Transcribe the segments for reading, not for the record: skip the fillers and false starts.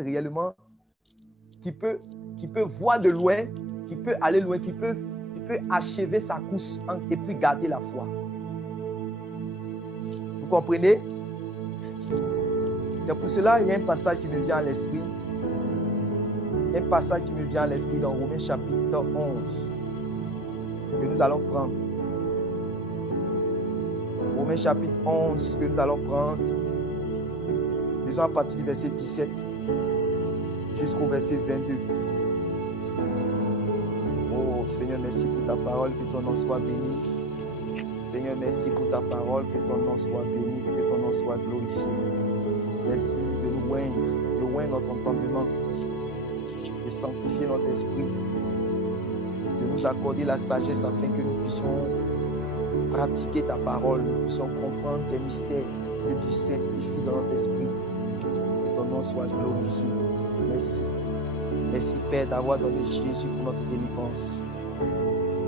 réellement, qui peut voir de loin, qui peut aller loin, qui peut achever sa course et puis garder la foi. Vous comprenez? C'est pour cela qu'il y a un passage qui me vient à l'esprit. Un passage qui me vient à l'esprit dans Romains chapitre 11 que nous allons prendre. Romains chapitre 11 que nous allons prendre. Disons à partir du verset 17 jusqu'au verset 22. Oh Seigneur, merci pour ta parole, que ton nom soit béni. Seigneur, merci pour ta parole, que ton nom soit béni, que ton nom soit glorifié. Merci de nous oindre notre entendement, de sanctifier notre esprit, de nous accorder la sagesse afin que nous puissions pratiquer ta parole, nous puissions comprendre tes mystères, que tu simplifies dans notre esprit, que ton nom soit glorifié. Merci. Merci Père d'avoir donné Jésus pour notre délivrance.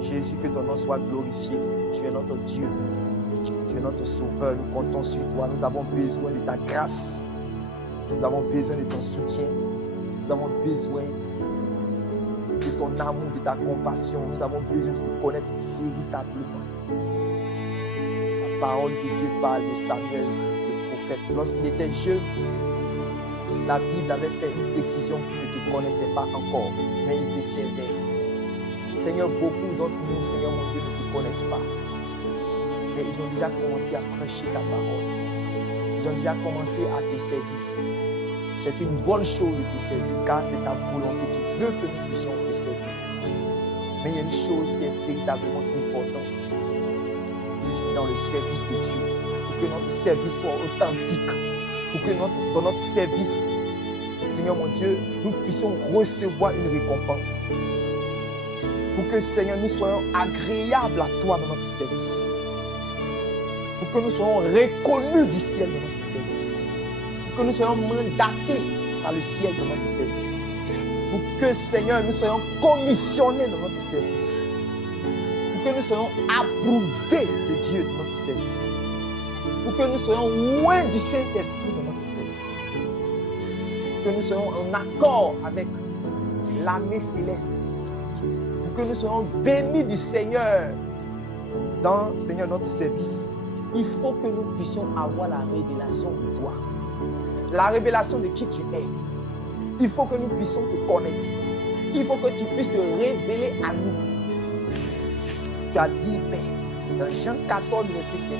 Jésus, que ton nom soit glorifié. Tu es notre Dieu. Tu es notre Sauveur. Nous comptons sur toi. Nous avons besoin de ta grâce. Nous avons besoin de ton soutien. Nous avons besoin de ton amour, de ta compassion. Nous avons besoin de te connaître véritablement. La parole de Dieu parle de Samuel, le prophète. Lorsqu'il était jeune, la Bible avait fait une précision qu'il ne te connaissait pas encore, mais il te servait. Seigneur, beaucoup d'entre nous, Seigneur mon Dieu, ne te connaissent pas. Mais ils ont déjà commencé à prêcher ta parole. Ils ont déjà commencé à te servir. C'est une bonne chose de te servir, car c'est ta volonté. Tu veux que nous puissions te servir. Mais il y a une chose qui est véritablement importante dans le service de Dieu, pour que notre service soit authentique, pour que dans notre service, Seigneur mon Dieu, nous puissions recevoir une récompense. Pour que, Seigneur, nous soyons agréables à toi dans notre service. Pour que nous soyons reconnus du ciel de notre service. Pour que nous soyons mandatés par le ciel de notre service. Pour que, Seigneur, nous soyons commissionnés dans notre service. Pour que nous soyons approuvés de Dieu dans notre service. Pour que nous soyons loin du Saint-Esprit dans notre service. Pour que nous soyons en accord avec l'armée céleste. Pour que nous soyons bénis du Seigneur dans, Seigneur, notre service. Il faut que nous puissions avoir la révélation de toi. La révélation de qui tu es. Il faut que nous puissions te connaître. Il faut que tu puisses te révéler à nous. Tu as dit, Père, dans Jean 14, verset 21,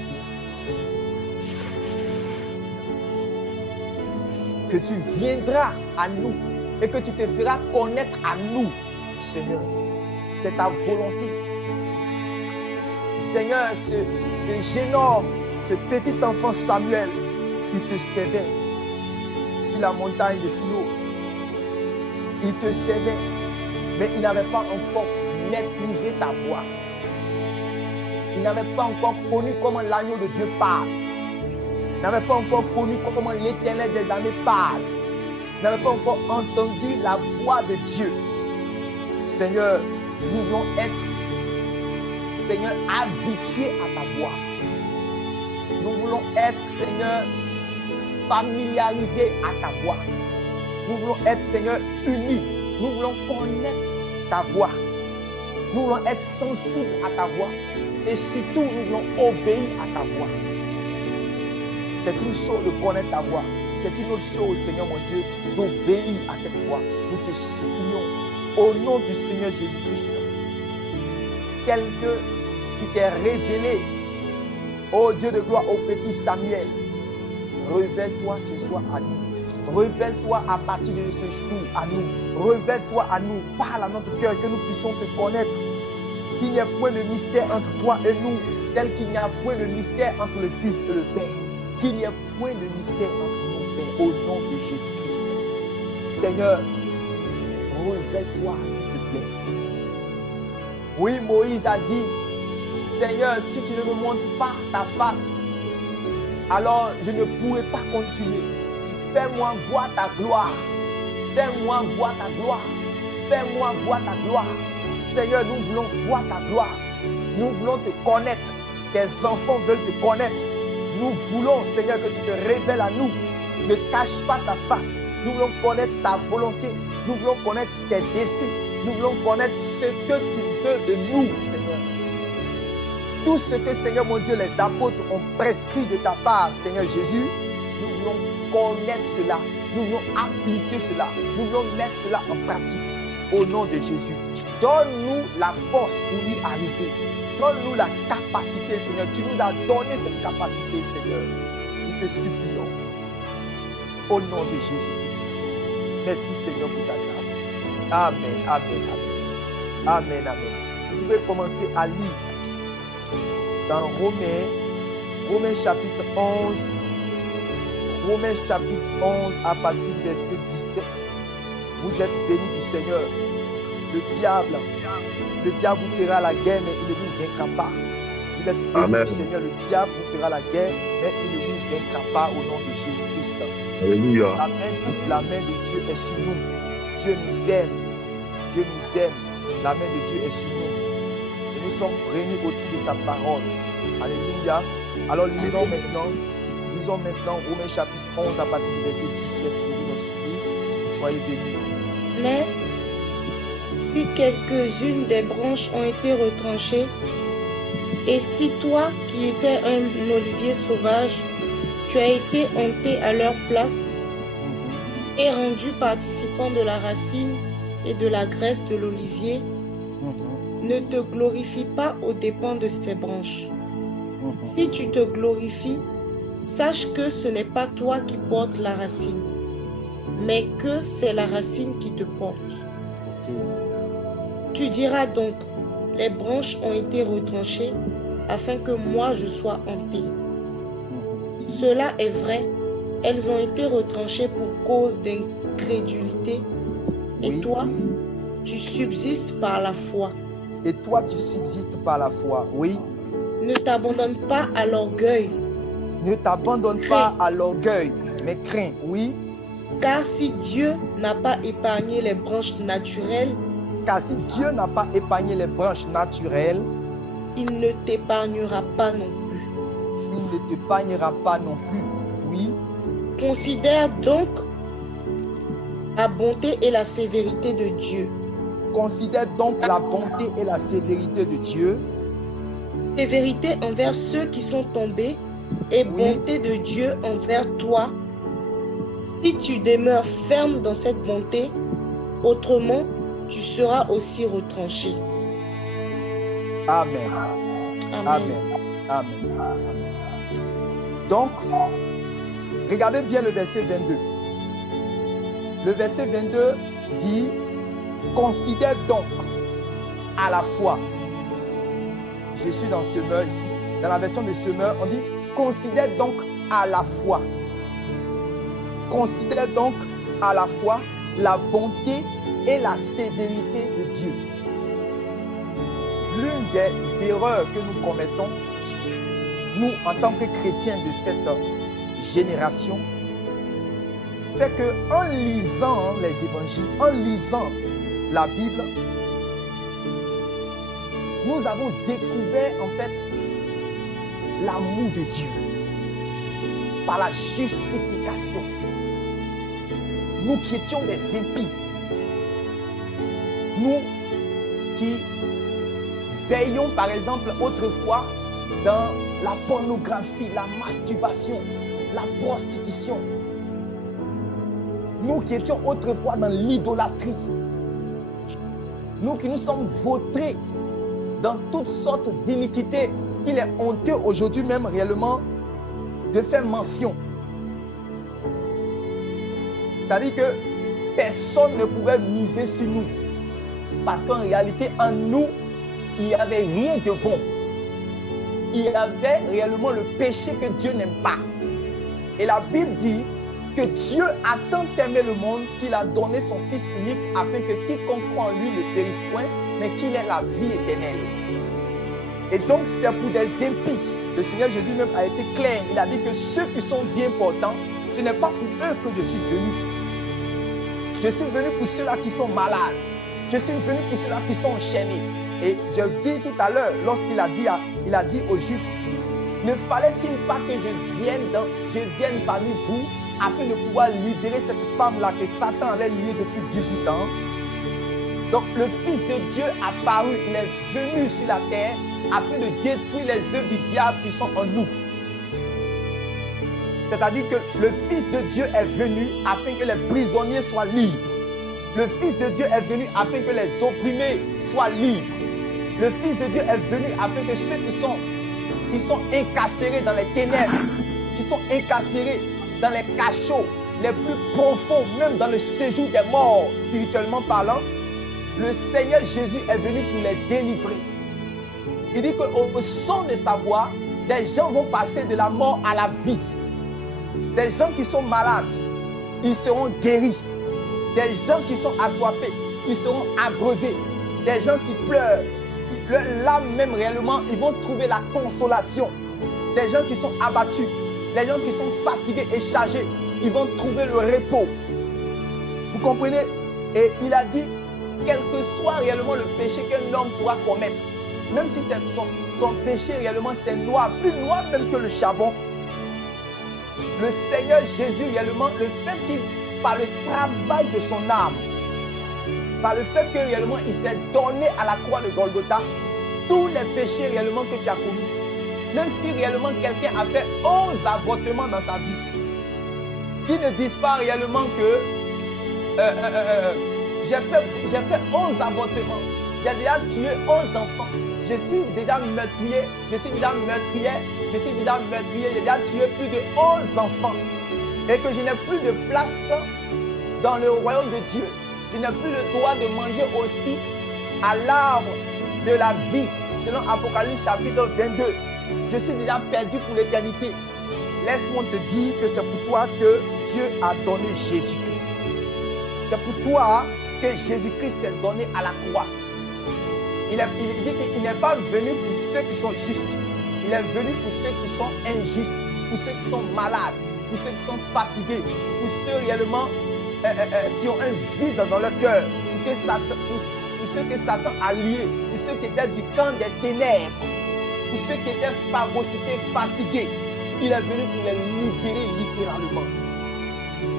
que tu viendras à nous et que tu te feras connaître à nous, Seigneur. C'est ta volonté. Seigneur, ce jeune homme, ce petit enfant Samuel, il te servait sur la montagne de Silo. Il te servait, mais il n'avait pas encore maîtrisé ta voix. Il n'avait pas encore connu comment l'agneau de Dieu parle. Il n'avait pas encore connu comment l'Éternel des armées parle. Il n'avait pas encore entendu la voix de Dieu. Seigneur, nous voulons être, Seigneur, habitués à ta voix. Nous voulons être, Seigneur, familiarisés à ta voix. Nous voulons être, Seigneur, unis. Nous voulons connaître ta voix. Nous voulons être sensibles à ta voix. Et surtout, nous voulons obéir à ta voix. C'est une chose de connaître ta voix. C'est une autre chose, Seigneur mon Dieu, d'obéir à cette voix. Nous te supplions au nom du Seigneur Jésus-Christ. Tel que tu t'es révélé, ô Dieu de gloire, au petit Samuel, révèle-toi ce soir à nous. Révèle-toi à partir de ce jour à nous. Révèle-toi à nous. Parle à notre cœur, que nous puissions te connaître. Qu'il n'y ait point de mystère entre toi et nous, tel qu'il n'y a point de mystère entre le Fils et le Père. Qu'il n'y ait point de mystère entre nous, Père, au nom de Jésus-Christ. Seigneur, révèle-toi, s'il te plaît. Oui, Moïse a dit, Seigneur, si tu ne me montres pas ta face, alors je ne pourrai pas continuer. Fais-moi voir ta gloire. Fais-moi voir ta gloire. Fais-moi voir ta gloire. Seigneur, nous voulons voir ta gloire. Nous voulons te connaître. Tes enfants veulent te connaître. Nous voulons, Seigneur, que tu te révèles à nous. Ne cache pas ta face. Nous voulons connaître ta volonté. Nous voulons connaître tes désirs. Nous voulons connaître ce que tu veux de nous, Seigneur. Tout ce que, Seigneur mon Dieu, les apôtres ont prescrit de ta part, Seigneur Jésus, nous voulons connaître cela. Nous voulons appliquer cela. Nous voulons mettre cela en pratique. Au nom de Jésus. Donne-nous la force pour y arriver. Donne-nous la capacité, Seigneur. Tu nous as donné cette capacité, Seigneur. Nous te supplions. Au nom de Jésus-Christ. Merci, Seigneur, pour ta grâce. Amen, amen, amen. Amen, amen. Vous pouvez commencer à lire dans Romains chapitre 11. Romains chapitre 11 à partir du verset 17. Vous êtes bénis du Seigneur. Le diable vous fera la guerre, mais il ne vous vaincra pas. Vous êtes bénis du Seigneur. Le diable vous fera la guerre, mais il ne vous vaincra pas au nom de Jésus-Christ. Alléluia. La main de Dieu est sur nous. Dieu nous aime. Dieu nous aime. La main de Dieu est sur nous. Et nous sommes réunis autour de sa parole. Alléluia. Alors lisons maintenant Romains chapitre 11 à partir du verset 17. Je vous en supplie. Soyez bénis. Mais si quelques-unes des branches ont été retranchées, et si toi, qui étais un olivier sauvage, tu as été hanté à leur place et rendu participant de la racine et de la graisse de l'olivier, ne te glorifie pas aux dépens de ces branches. Si tu te glorifies, sache que ce n'est pas toi qui portes la racine, mais que c'est la racine qui te porte. Tu diras donc, les branches ont été retranchées afin que moi je sois hanté. Cela est vrai, elles ont été retranchées pour cause d'incrédulité, et toi, tu subsistes par la foi. Et toi, tu subsistes par la foi, oui. Ne t'abandonne pas à l'orgueil. Ne t'abandonne pas à l'orgueil, mais crains, oui. Car si Dieu n'a pas épargné les branches naturelles, il ne t'épargnera pas non plus. Il ne t'épargnera pas non plus, oui. Considère donc la bonté et la sévérité de Dieu. Considère donc la bonté et la sévérité de Dieu. Sévérité envers ceux qui sont tombés et bonté de Dieu envers toi. Si tu demeures ferme dans cette bonté, autrement, tu seras aussi retranché. Amen. Amen. Amen. Amen. Amen. Donc, regardez bien le verset 22. Le verset 22 dit, considère donc à la fois. Je suis dans Semeur ici. Dans la version de Semeur, on dit, considère donc à la fois. Considère donc à la fois la bonté et la sévérité de Dieu. L'une des erreurs que nous commettons, nous en tant que chrétiens de cette génération, c'est qu'en lisant les évangiles, en lisant la Bible, nous avons découvert en fait l'amour de Dieu par la justification. Nous qui étions des impies, nous qui veillions par exemple autrefois dans la pornographie, la masturbation, la prostitution, nous qui étions autrefois dans l'idolâtrie, nous qui nous sommes vautrés dans toutes sortes d'iniquités qu'il est honteux aujourd'hui même réellement de faire mention. C'est-à-dire que personne ne pouvait miser sur nous. Parce qu'en réalité, en nous, il n'y avait rien de bon. Il y avait réellement le péché que Dieu n'aime pas. Et la Bible dit que Dieu a tant aimé le monde qu'il a donné son Fils unique afin que quiconque croit en lui ne périsse point, mais qu'il ait la vie éternelle. Et donc, c'est pour des impies. Le Seigneur Jésus même a été clair. Il a dit que ceux qui sont bien portants, ce n'est pas pour eux que je suis venu. Je suis venu pour ceux-là qui sont malades. Je suis venu pour ceux-là qui sont enchaînés. Et je dis tout à l'heure, lorsqu'il a dit aux Juifs, ne fallait-il pas que je vienne parmi vous afin de pouvoir libérer cette femme-là que Satan avait liée depuis 18 ans. Donc le Fils de Dieu a paru, il est venu sur la terre afin de détruire les œuvres du diable qui sont en nous. C'est-à-dire que le Fils de Dieu est venu afin que les prisonniers soient libres. Le Fils de Dieu est venu afin que les opprimés soient libres. Le Fils de Dieu est venu afin que ceux qui sont incarcérés dans les ténèbres, qui sont incarcérés dans les cachots les plus profonds, même dans le séjour des morts, spirituellement parlant, le Seigneur Jésus est venu pour les délivrer. Il dit qu'au son de sa voix, des gens vont passer de la mort à la vie. Des gens qui sont malades, ils seront guéris. Des gens qui sont assoiffés, ils seront abreuvés. Des gens qui pleurent, l'âme même réellement, ils vont trouver la consolation. Des gens qui sont abattus, des gens qui sont fatigués et chargés, ils vont trouver le repos. Vous comprenez? Et il a dit, quel que soit réellement le péché qu'un homme pourra commettre, même si son péché réellement c'est noir, plus noir même que le charbon, le Seigneur Jésus réellement, le fait qu'il, par le travail de son âme, par le fait que réellement il s'est donné à la croix de Golgotha, tous les péchés réellement que tu as commis, même si réellement quelqu'un a fait 11 avortements dans sa vie, qui ne disent pas réellement que j'ai fait 11 avortements, j'ai déjà tué 11 enfants, je suis déjà meurtrier, j'ai déjà tué plus de 11 enfants, et que je n'ai plus de place dans le royaume de Dieu. Je n'ai plus le droit de manger aussi à l'arbre de la vie, selon Apocalypse chapitre 22. Je suis déjà perdu pour l'éternité. Laisse-moi te dire que c'est pour toi que Dieu a donné Jésus-Christ. C'est pour toi que Jésus-Christ s'est donné à la croix. Il dit qu'il n'est pas venu pour ceux qui sont justes. Il est venu pour ceux qui sont injustes, pour ceux qui sont malades, pour ceux qui sont fatigués, pour ceux réellement qui ont un vide dans leur cœur, pour ceux que Satan a liés, pour ceux qui étaient du camp des ténèbres, pour ceux qui étaient phagocytés, fatigués. Il est venu pour les libérer littéralement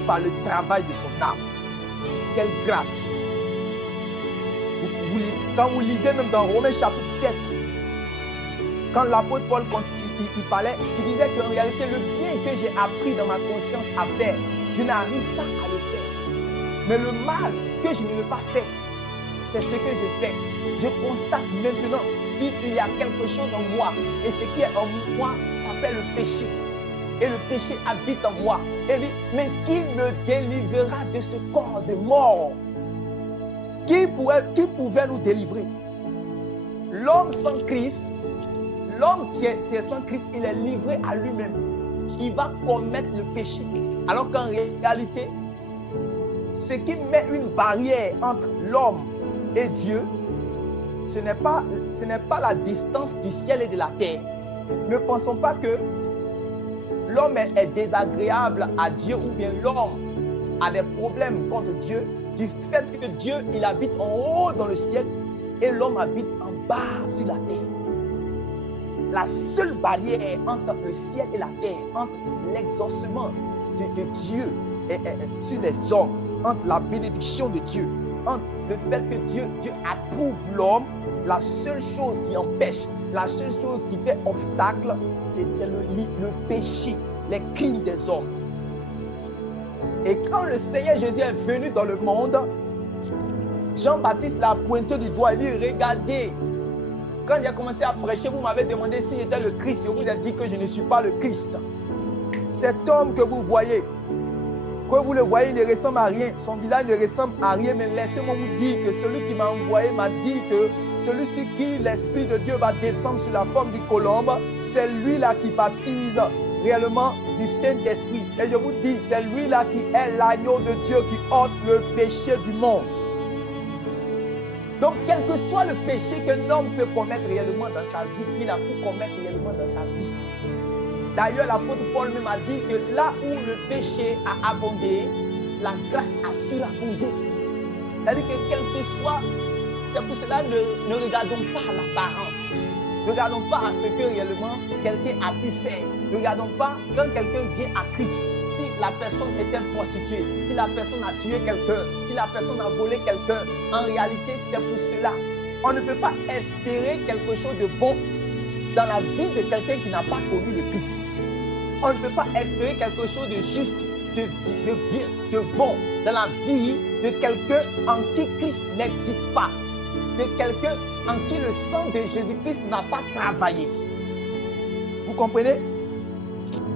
par le travail de son âme. Quelle grâce! Quand vous lisez même dans Romains chapitre 7, quand l'apôtre Paul, quand il parlait, il disait qu'en réalité, le bien que j'ai appris dans ma conscience à faire, je n'arrive pas à le faire. Mais le mal que je ne veux pas faire, c'est ce que je fais. Je constate maintenant qu'il y a quelque chose en moi. Et ce qui est en moi s'appelle le péché. Et le péché habite en moi. Et dit, mais qui me délivrera de ce corps de mort? Qui pouvait nous délivrer? L'homme sans Christ, l'homme qui est sans Christ, il est livré à lui-même. Il va commettre le péché. Alors qu'en réalité, ce qui met une barrière entre l'homme et Dieu, ce n'est pas la distance du ciel et de la terre. Ne pensons pas que l'homme est désagréable à Dieu ou bien l'homme a des problèmes contre Dieu du fait que Dieu, il habite en haut dans le ciel et l'homme habite en bas sur la terre. La seule barrière entre le ciel et la terre, entre l'exaucement de Dieu et sur les hommes, entre la bénédiction de Dieu, entre le fait que Dieu approuve l'homme, la seule chose qui empêche, la seule chose qui fait obstacle, c'était le péché, les crimes des hommes. Et quand le Seigneur Jésus est venu dans le monde, Jean-Baptiste l'a pointé du doigt et dit, regardez, quand j'ai commencé à prêcher, vous m'avez demandé si j'étais le Christ. Je vous ai dit que je ne suis pas le Christ. Cet homme que vous voyez, que vous le voyez, il ne ressemble à rien. Son visage ne ressemble à rien. Mais laissez-moi vous dire que celui qui m'a envoyé m'a dit que celui sur qui l'Esprit de Dieu va descendre sur la forme du colombe, c'est lui-là qui baptise réellement du Saint-Esprit. Et je vous dis, c'est lui-là qui est l'agneau de Dieu qui ôte le péché du monde. Donc, quel que soit le péché qu'un homme peut commettre réellement dans sa vie, il a pu commettre réellement dans sa vie. D'ailleurs, l'apôtre Paul même a dit que là où le péché a abondé, la grâce a surabondé. C'est-à-dire que quel que soit, c'est pour cela ne regardons pas à l'apparence. Ne regardons pas à ce que réellement quelqu'un a pu faire. Ne regardons pas quand quelqu'un vient à Christ. Si la personne est une prostituée, si la personne a tué quelqu'un, si la personne a volé quelqu'un, en réalité, c'est pour cela. On ne peut pas espérer quelque chose de bon dans la vie de quelqu'un qui n'a pas connu le Christ. On ne peut pas espérer quelque chose de juste, de bien, de bon dans la vie de quelqu'un en qui Christ n'existe pas, de quelqu'un en qui le sang de Jésus-Christ n'a pas travaillé. Vous comprenez?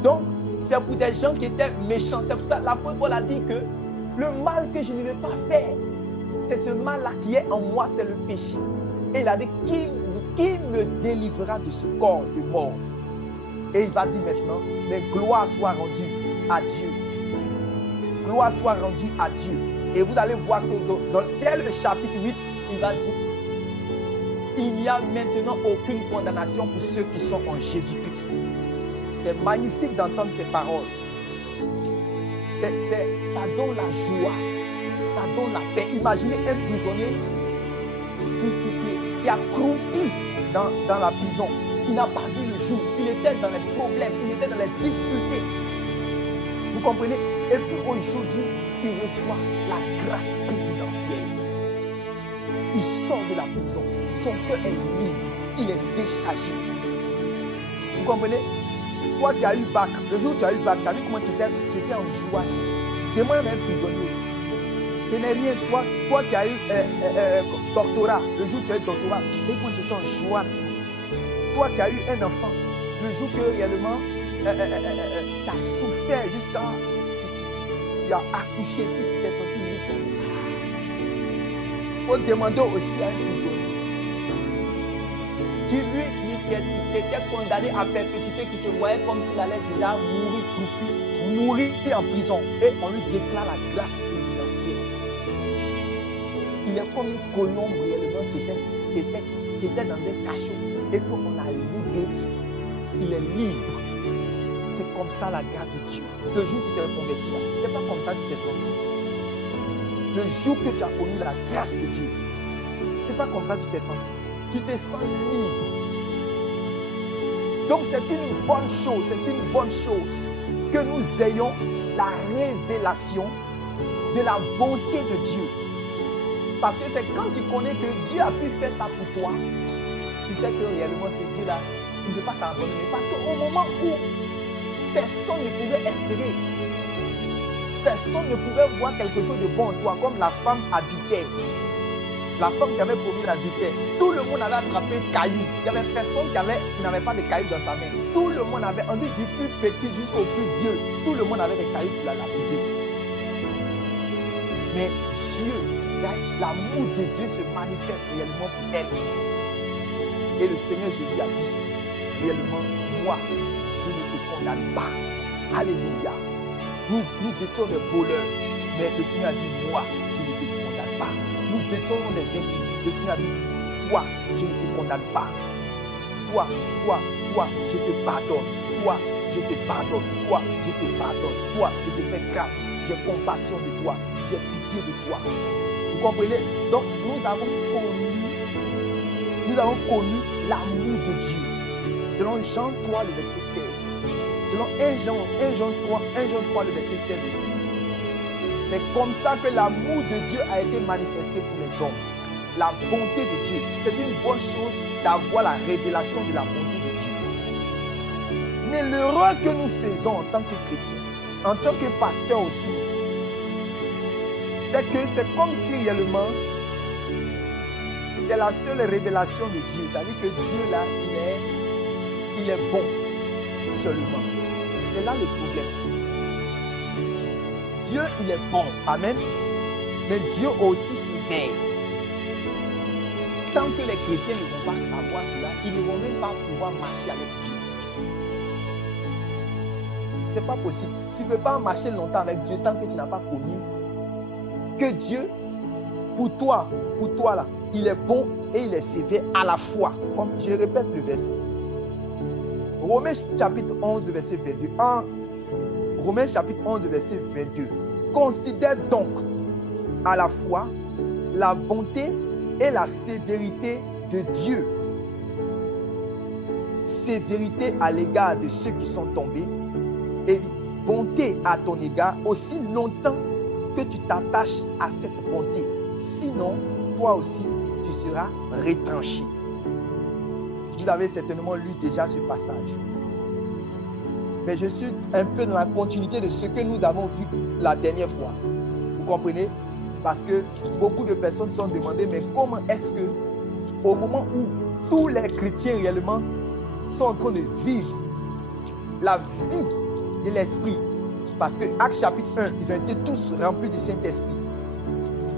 Donc, c'est pour des gens qui étaient méchants. C'est pour ça que l'apôtre Paul a dit que le mal que je ne vais pas faire, c'est ce mal-là qui est en moi, c'est le péché. Et il a dit, qui me délivrera de ce corps de mort? Et il va dire maintenant, mais gloire soit rendue à Dieu. Gloire soit rendue à Dieu. Et vous allez voir que dès le chapitre 8, il va dire, il n'y a maintenant aucune condamnation pour ceux qui sont en Jésus-Christ. C'est magnifique d'entendre ces paroles. Ça donne la joie, ça donne la paix. Imaginez un prisonnier qui a croupi dans la prison. Il n'a pas vu le jour. Il était dans les problèmes, il était dans les difficultés. Vous comprenez? Et puis aujourd'hui, il reçoit la grâce présidentielle. Il sort de la prison. Son cœur est libre. Il est déchargé. Vous comprenez? Toi qui as eu bac, le jour où tu as eu bac, tu as vu comment tu étais en joie. Demande à un prisonnier. Ce n'est rien. Toi qui as eu doctorat, le jour où tu as eu doctorat, tu sais comment tu étais en joie. Toi qui as eu un enfant, le jour que réellement tu as souffert jusqu'à tu as accouché, puis tu t'es senti libre. Il faut demander aussi à un prisonnier qui était condamné à perpétuité, qui se voyait comme s'il allait déjà mourir en prison. Et on lui déclare la grâce présidentielle. Il est comme une colombe réellement qui était dans un cachot et qu'on a libéré. Il est libre. C'est comme ça la grâce de Dieu. Le jour où tu t'es converti là, c'est pas comme ça que tu t'es senti. Le jour que tu as connu la grâce de Dieu, c'est pas comme ça que tu t'es senti. Tu te sens libre. Donc c'est une bonne chose que nous ayons la révélation de la bonté de Dieu. Parce que c'est quand tu connais que Dieu a pu faire ça pour toi, tu sais que réellement ce Dieu-là, il ne peut pas t'abandonner. Parce qu'au moment où personne ne pouvait espérer, personne ne pouvait voir quelque chose de bon en toi, comme la femme adultère. La femme qui avait commis l'adultère, tout le monde avait attrapé caillou. Il n'y avait personne qui n'avait pas de caillou dans sa main. Tout le monde avait, on dit du plus petit jusqu'au plus vieux, tout le monde avait des cailloux pour la lapider. Mais Dieu, l'amour de Dieu se manifeste réellement pour elle. Et le Seigneur Jésus a dit, réellement, moi, je ne te condamne pas. Alléluia. Nous étions des voleurs, mais le Seigneur a dit, moi, je ne te condamne pas. Nous étions des impies. Le Seigneur a dit, toi, je ne te condamne pas. Toi, je te pardonne. Toi, je te pardonne. Toi, je te pardonne. Toi, je te fais grâce. J'ai compassion de toi. J'ai pitié de toi. Vous comprenez? Donc, nous avons connu l'amour de Dieu. Selon Jean 3, le verset 16. Selon 1 Jean 3, le verset 16 aussi. C'est comme ça que l'amour de Dieu a été manifesté pour les hommes. La bonté de Dieu. C'est une bonne chose d'avoir la révélation de la bonté de Dieu. Mais l'erreur que nous faisons en tant que chrétiens, en tant que pasteur aussi, c'est que c'est comme si réellement c'est la seule révélation de Dieu. C'est-à-dire que Dieu là, il est bon seulement. C'est là le problème. Dieu, il est bon. Amen. Mais Dieu aussi sévère. Tant que les chrétiens ne vont pas savoir cela, ils ne vont même pas pouvoir marcher avec Dieu. Ce n'est pas possible. Tu ne peux pas marcher longtemps avec Dieu tant que tu n'as pas connu que Dieu, pour toi là, il est bon et il est sévère à la fois. Comme je répète le verset. Romains chapitre 11, le verset 22. Romains chapitre 11, le verset 22. Considère donc à la fois la bonté et la sévérité de Dieu. Sévérité à l'égard de ceux qui sont tombés et bonté à ton égard aussi longtemps que tu t'attaches à cette bonté. Sinon, toi aussi, tu seras retranché. Vous avez certainement lu déjà ce passage. Mais je suis un peu dans la continuité de ce que nous avons vu la dernière fois. Vous comprenez? Parce que beaucoup de personnes se sont demandées, mais comment est-ce que, au moment où tous les chrétiens réellement sont en train de vivre la vie de l'Esprit, parce que Actes chapitre 1, ils ont été tous remplis du Saint-Esprit.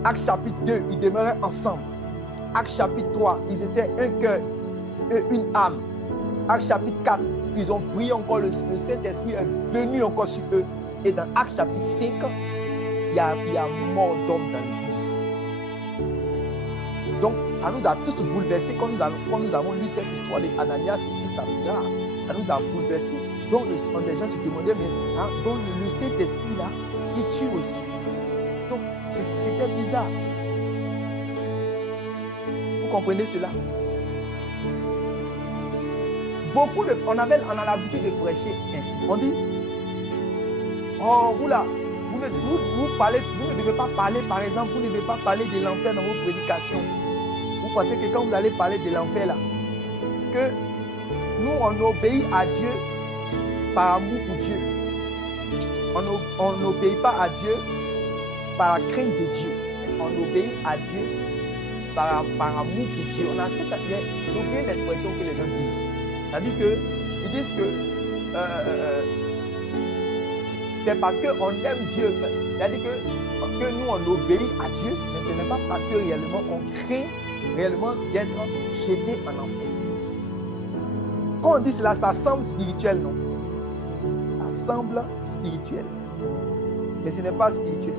Actes chapitre 2, ils demeuraient ensemble. Actes chapitre 3, ils étaient un cœur et une âme. Actes chapitre 4, ils ont prié encore, le Saint-Esprit est venu encore sur eux. Et dans Actes chapitre 5, il y a mort d'hommes dans l'église. Donc, ça nous a tous bouleversés quand nous avons lu cette histoire d'Ananias et Saphira. Ça nous a bouleversés. Donc, les gens se demandaient, mais donc le Saint-Esprit là, il tue aussi. Donc, c'était bizarre. Vous comprenez cela? On a l'habitude de prêcher ainsi. On dit, oh, vous là, vous ne devez pas parler, par exemple, vous ne devez pas parler de l'enfer dans vos prédications. Vous pensez que quand vous allez parler de l'enfer là, que nous, on obéit à Dieu par amour pour Dieu. On n'obéit pas à Dieu par la crainte de Dieu. On obéit à Dieu par amour pour Dieu. On a j'ai oublié l'expression que les gens disent. C'est-à-dire qu'ils disent que c'est parce qu'on aime Dieu. C'est-à-dire que nous, on obéit à Dieu, mais ce n'est pas parce que réellement on craint réellement d'être jeté en enfer. Quand on dit cela, ça semble spirituel, non? Ça semble spirituel. Mais ce n'est pas spirituel.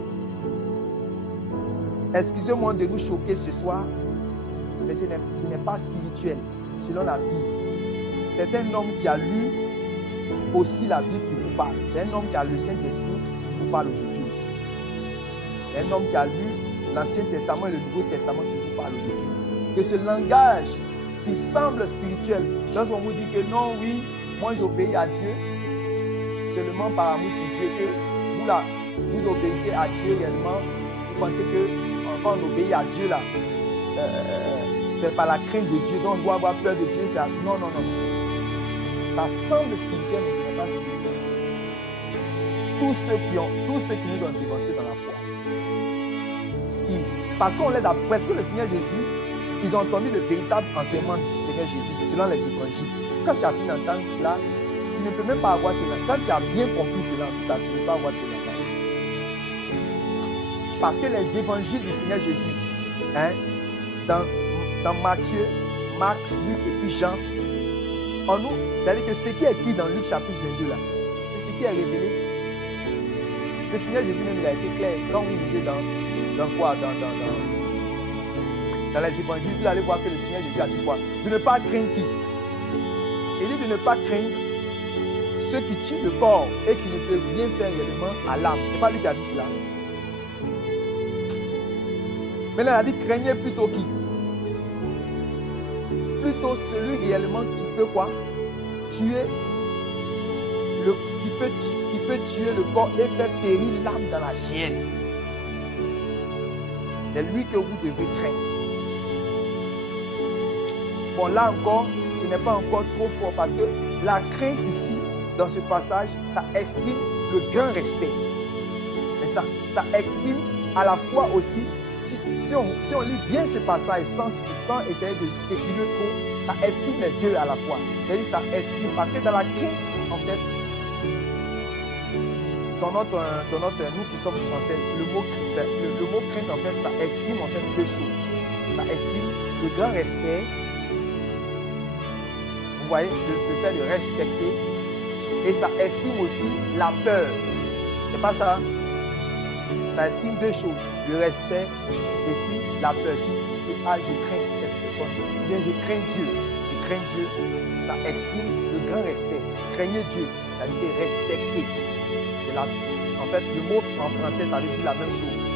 Excusez-moi de nous choquer ce soir, mais ce n'est pas spirituel, selon la Bible. C'est un homme qui a lu aussi la Bible qui vous parle. C'est un homme qui a le Saint-Esprit qui vous parle aujourd'hui aussi. C'est un homme qui a lu l'Ancien Testament et le Nouveau Testament qui vous parle aujourd'hui. Que ce langage qui semble spirituel, lorsqu'on vous dit que non, oui, moi j'obéis à Dieu seulement par amour pour Dieu, que vous là, vous obéissez à Dieu réellement, vous pensez que quand on obéit à Dieu là, c'est par la crainte de Dieu, donc on doit avoir peur de Dieu. Ça, non. Ça semble spirituel, mais ce n'est pas spirituel. Tous ceux qui nous ont dévancés dans la foi, parce qu'on les a presque le Seigneur Jésus, ils ont entendu le véritable enseignement du Seigneur Jésus selon les évangiles. Quand tu as fini d'entendre cela, tu ne peux même pas avoir cela. Quand tu as bien compris cela, en tout cas, tu ne peux pas avoir cela. Parce que les évangiles du Seigneur Jésus, dans Matthieu, Marc, Luc et puis Jean, en nous, c'est-à-dire que ce qui est écrit dans Luc chapitre 22 là, c'est ce qui est révélé. Le Seigneur Jésus même, il a été clair. Quand vous lisez dans les évangiles, vous allez voir que le Seigneur Jésus a dit quoi? De ne pas craindre qui? Il dit de ne pas craindre ceux qui tuent le corps et qui ne peuvent rien faire réellement à l'âme. Ce n'est pas lui qui a dit cela. Mais là, il a dit craignez plutôt qui? Plutôt celui réellement qui peut quoi? Tuer qui peut tuer le corps et faire périr l'âme dans la géhenne. C'est lui que vous devez craindre. Bon, là encore, ce n'est pas encore trop fort parce que la crainte ici, dans ce passage, ça exprime le grand respect. Mais ça exprime à la fois aussi, si on lit bien ce passage sans essayer de spéculer trop, ça exprime les deux à la fois. C'est-à-dire ça exprime, parce que dans la crainte, en fait, dans notre nous qui sommes français, le mot crainte, en fait, ça exprime en fait deux choses. Ça exprime le grand respect, vous voyez, le fait de respecter, et ça exprime aussi la peur. C'est pas ça? Ça exprime deux choses, le respect et puis la peur. Si tu dis, je crains cette personne, ou bien je crains Dieu. Tu crains Dieu, ça exprime le grand respect. Craignez Dieu, ça veut dire respecter. En fait, le mot en français, ça veut dire la même chose.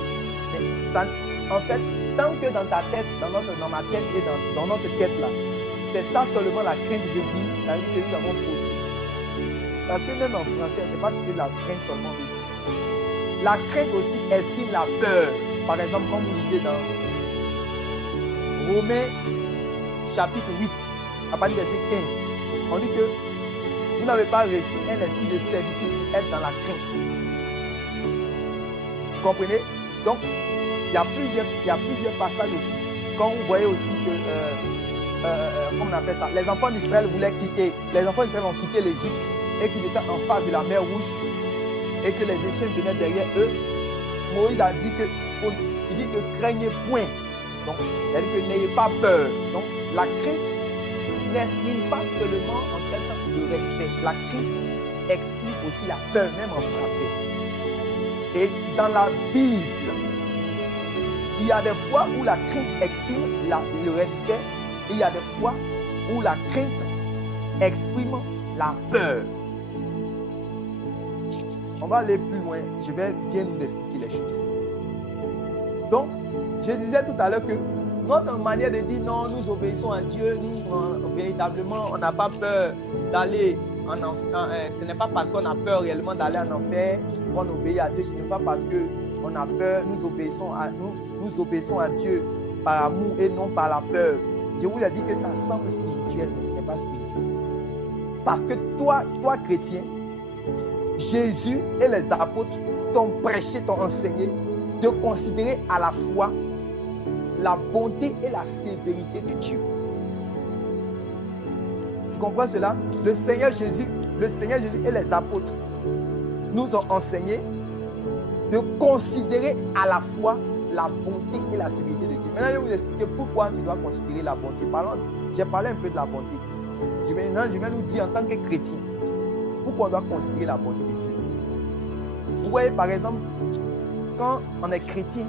Mais ça, en fait, tant que dans ta tête, dans ma tête et dans notre tête là, c'est ça seulement la crainte de dire, ça veut dire que nous avons faussé. parce que même en français, c'est pas ce que la crainte seulement veut dire. La crainte aussi exprime la peur. Par exemple, quand vous lisez dans Romains chapitre 8, à partir du verset 15, on dit que vous n'avez pas reçu un esprit de servitude pour être dans la crainte. Vous comprenez? Donc, il y a plusieurs passages aussi. Quand vous voyez aussi que, comment on appelle ça, les enfants d'Israël voulaient quitter, les enfants d'Israël ont quitté l'Égypte et qu'ils étaient en face de la mer Rouge et que les Égyptiens venaient derrière eux. Moïse a dit que, il dit ne craignez point. Donc, il a dit que n'ayez pas peur. Donc, la crainte n'exprime pas seulement en quelque temps le respect. La crainte exprime aussi la peur, même en français. Et dans la Bible, il y a des fois où la crainte exprime le respect et il y a des fois où la crainte exprime la peur. On va aller plus loin. Je vais bien nous expliquer les choses. Donc, je disais tout à l'heure que notre manière de dire non, nous obéissons à Dieu, nous, véritablement, on n'a pas peur d'aller en enfer. Ce n'est pas parce qu'on a peur réellement d'aller en enfer qu'on obéit à Dieu. Ce n'est pas parce qu'on a peur, nous obéissons à Dieu par amour et non par la peur. Je vous ai dit que ça semble spirituel, mais ce n'est pas spirituel. Parce que toi chrétien, Jésus et les apôtres t'ont prêché, t'ont enseigné de considérer à la fois la bonté et la sévérité de Dieu. Tu comprends cela? Le Seigneur Jésus et les apôtres nous ont enseigné de considérer à la fois la bonté et la sévérité de Dieu. Maintenant, je vais vous expliquer pourquoi tu dois considérer la bonté. J'ai parlé un peu de la bonté. Je vais nous dire en tant que chrétien, pourquoi on doit considérer la bonté de Dieu. Vous voyez, par exemple, quand on est chrétien,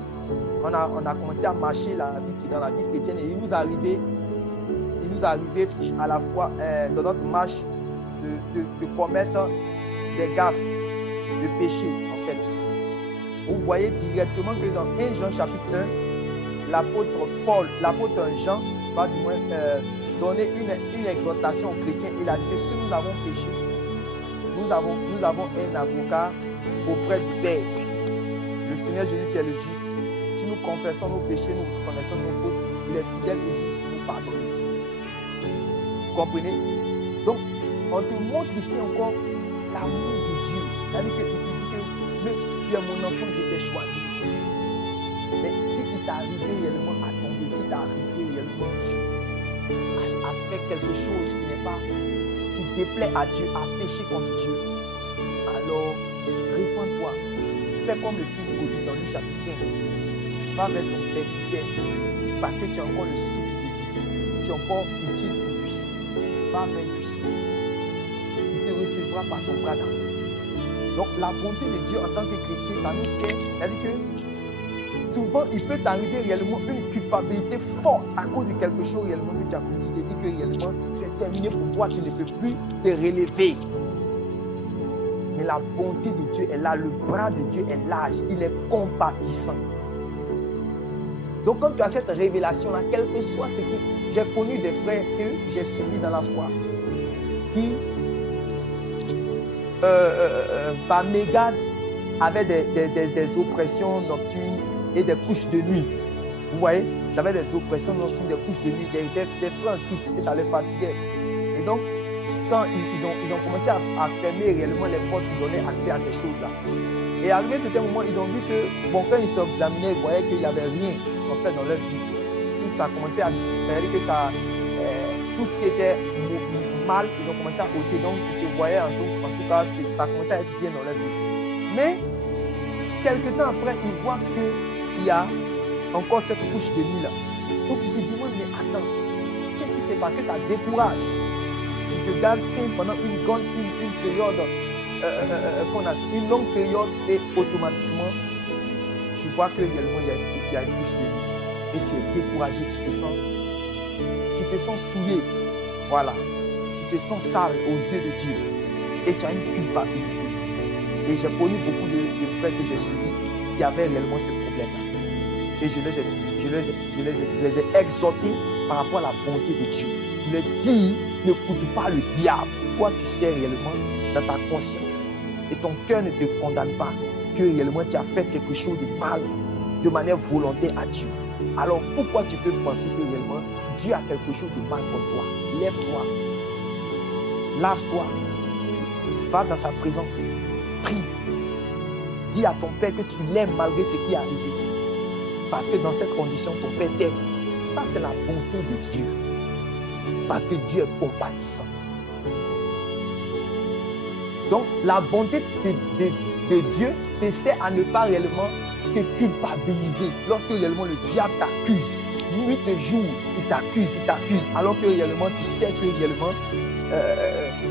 on a commencé à marcher dans la vie chrétienne et il nous arrivait à la fois dans notre marche de commettre des gaffes, de péché en fait. Vous voyez directement que dans 1 Jean chapitre 1, l'apôtre Jean va du moins donner une exhortation aux chrétiens. Il a dit que si nous avons péché, nous avons un avocat auprès du Père, le Seigneur Jésus qui est le juste. Si nous confessons nos péchés, nous reconnaissons nos fautes, il est fidèle et juste pour nous pardonner. Vous comprenez? Donc, on te montre ici encore l'amour de Dieu. C'est-à-dire qu'il dit que mais tu es mon enfant, je t'ai choisi. Mais si il t'est arrivé réellement à tomber, si t'es arrivé réellement à faire quelque chose qui déplaît à Dieu, à pécher contre Dieu, alors répands-toi. Fais comme le fils prodigue dans Luc chapitre 15. Va vers ton Père qui t'aime, parce que tu as encore le souffle de vie. Tu es encore utile pour lui. Va vers lui. Il te recevra par son bras d'amour. Donc la bonté de Dieu en tant que chrétien, ça nous sert. C'est-à-dire que souvent, il peut t'arriver réellement une culpabilité forte à cause de quelque chose réellement que tu as commis. Tu te dis que réellement, c'est terminé pour toi, tu ne peux plus te relever. Mais la bonté de Dieu est là, le bras de Dieu est large, il est compatissant. Donc quand tu as cette révélation-là, quel que soit ce que j'ai connu des frères que j'ai suivis dans la foi, qui par mégarde avaient des oppressions nocturnes et des couches de nuit. Vous voyez, ils avaient des oppressions nocturnes, des couches de nuit, des frères en Christ, et ça les fatiguait. Et donc, quand ils ont commencé à fermer réellement les portes qui donnaient accès à ces choses-là. Et arrivé à certain moment, ils ont vu que, bon, quand ils s'examinaient, ils voyaient qu'il n'y avait rien en fait dans leur vie. Tout ça a commencé à... C'est-à-dire que ça... tout ce qui était mal, ils ont commencé à ôter. Donc, ils se voyaient en tout cas, ça commençait à être bien dans leur vie. Mais, quelques temps après, ils voient qu'il y a encore cette couche de nuit-là. Donc, ils se demandent, mais attends, qu'est-ce qui se passe? Que ça décourage. Tu te gardes sain pendant une période, une longue période et automatiquement, tu vois que réellement il y a une couche de nuit. Et tu es découragé, tu te sens souillé. Voilà. Tu te sens sale aux yeux de Dieu. Et tu as une culpabilité. Et j'ai connu beaucoup de frères que j'ai suivis qui avaient réellement ce problème-là. Et je les ai exhortés par rapport à la bonté de Dieu. Je leur dis, n'écoute pas le diable. Toi, tu sais réellement dans ta conscience et ton cœur ne te condamne pas, que réellement tu as fait quelque chose de mal de manière volontaire à Dieu, alors pourquoi tu peux penser que réellement Dieu a quelque chose de mal contre toi? Lève-toi, lave-toi, va dans sa présence, prie, dis à ton Père que tu l'aimes malgré ce qui est arrivé, parce que dans cette condition ton Père t'aime. Ça c'est la bonté de Dieu, parce que Dieu est compatissant. Donc la bonté de Dieu te sert à ne pas réellement te culpabiliser lorsque réellement le diable t'accuse. Nuit et jour, il t'accuse, alors que réellement tu sais que réellement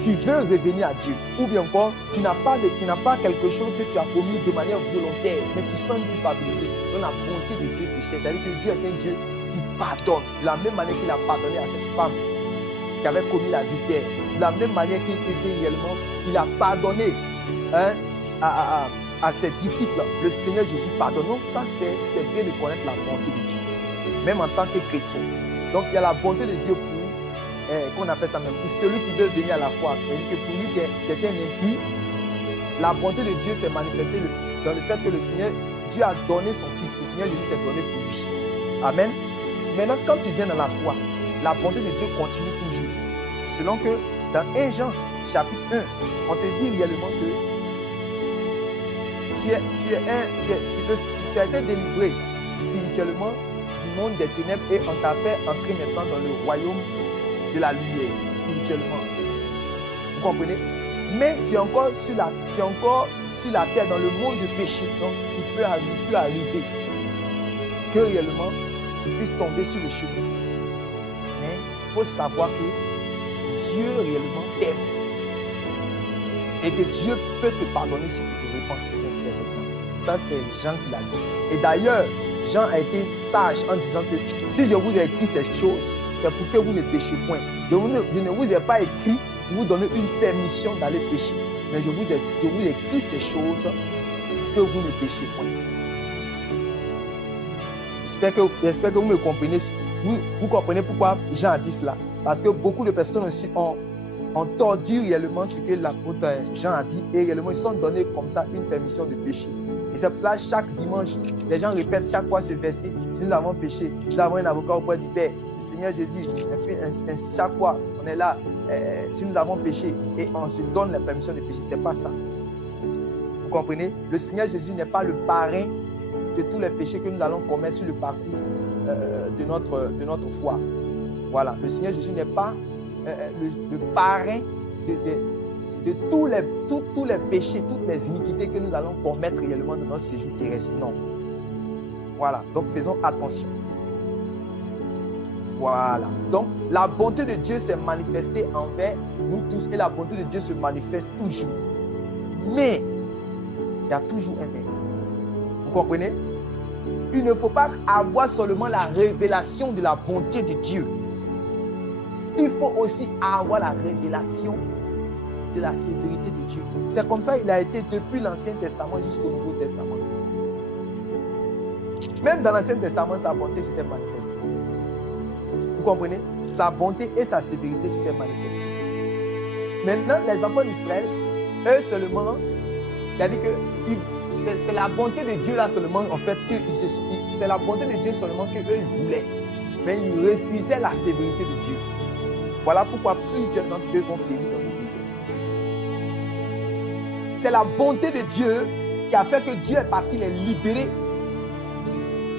tu veux revenir à Dieu. Ou bien encore, tu n'as pas quelque chose que tu as commis de manière volontaire, mais tu sens une culpabilité. Donc la bonté de Dieu te sert. C'est-à-dire que Dieu est un Dieu qui pardonne. De la même manière qu'il a pardonné à cette femme qui avait commis l'adultère. De la même manière qu'il réellement, il a pardonné à ses disciples. Le Seigneur Jésus pardonne. Donc ça, c'est bien de connaître la bonté de Dieu, même en tant que chrétien. Donc il y a la bonté de Dieu pour, qu'on appelle ça même, pour celui qui veut venir à la foi. C'est-à-dire que pour lui qui est un impie, la bonté de Dieu s'est manifestée dans le fait que le Seigneur, Dieu a donné son Fils. Le Seigneur Jésus s'est donné pour lui. Amen. Maintenant, quand tu viens dans la foi, la bonté de Dieu continue toujours. Selon que dans 1 Jean, chapitre 1, on te dit réellement que tu as été délivré spirituellement du monde des ténèbres et on t'a fait entrer maintenant dans le royaume de la lumière, spirituellement. Vous comprenez? Mais tu es encore sur la terre, dans le monde du péché. Donc, il peut arriver que réellement, tu puisses tomber sur le chemin. Mais il faut savoir que Dieu réellement t'aime. Et que Dieu peut te pardonner si tu te répands sincèrement. Ça, c'est Jean qui l'a dit. Et d'ailleurs, Jean a été sage en disant que si je vous ai écrit ces choses, c'est pour que vous ne péchiez point. Je ne vous ai pas écrit pour vous donner une permission d'aller pécher. Mais je vous ai écrit ces choses que vous ne péchiez point. J'espère que vous me comprenez. Vous comprenez pourquoi Jean a dit cela. Parce que beaucoup de personnes aussi ont tordu réellement ce que l'apôtre Jean a dit et réellement ils sont donnés comme ça une permission de pécher. Et c'est pour cela chaque dimanche, les gens répètent chaque fois ce verset. Si nous avons péché, nous avons un avocat auprès du Père, le Seigneur Jésus. Et puis chaque fois, on est là. Si nous avons péché et on se donne la permission de pécher, ce n'est pas ça. Vous comprenez? Le Seigneur Jésus n'est pas le parrain de tous les péchés que nous allons commettre sur le parcours de notre foi. Voilà, le Seigneur Jésus n'est pas le parrain de tous les péchés, toutes les iniquités que nous allons commettre réellement dans notre séjour terrestre. Non. Voilà, donc faisons attention. Voilà, donc la bonté de Dieu s'est manifestée envers nous tous et la bonté de Dieu se manifeste toujours. Mais, il y a toujours un mais. Vous comprenez? Il ne faut pas avoir seulement la révélation de la bonté de Dieu. Il faut aussi avoir la révélation de la sévérité de Dieu. C'est comme ça qu'il a été depuis l'Ancien Testament jusqu'au Nouveau Testament. Même dans l'Ancien Testament, sa bonté s'était manifestée. Vous comprenez? Sa bonté et sa sévérité s'étaient manifestées. Maintenant, les enfants d'Israël, eux seulement, c'est-à-dire que c'est la bonté de Dieu là seulement, en fait, c'est la bonté de Dieu seulement qu'eux ils voulaient. Mais ils refusaient la sévérité de Dieu. Voilà pourquoi plusieurs d'entre eux vont périr dans le désert. C'est la bonté de Dieu qui a fait que Dieu est parti les libérer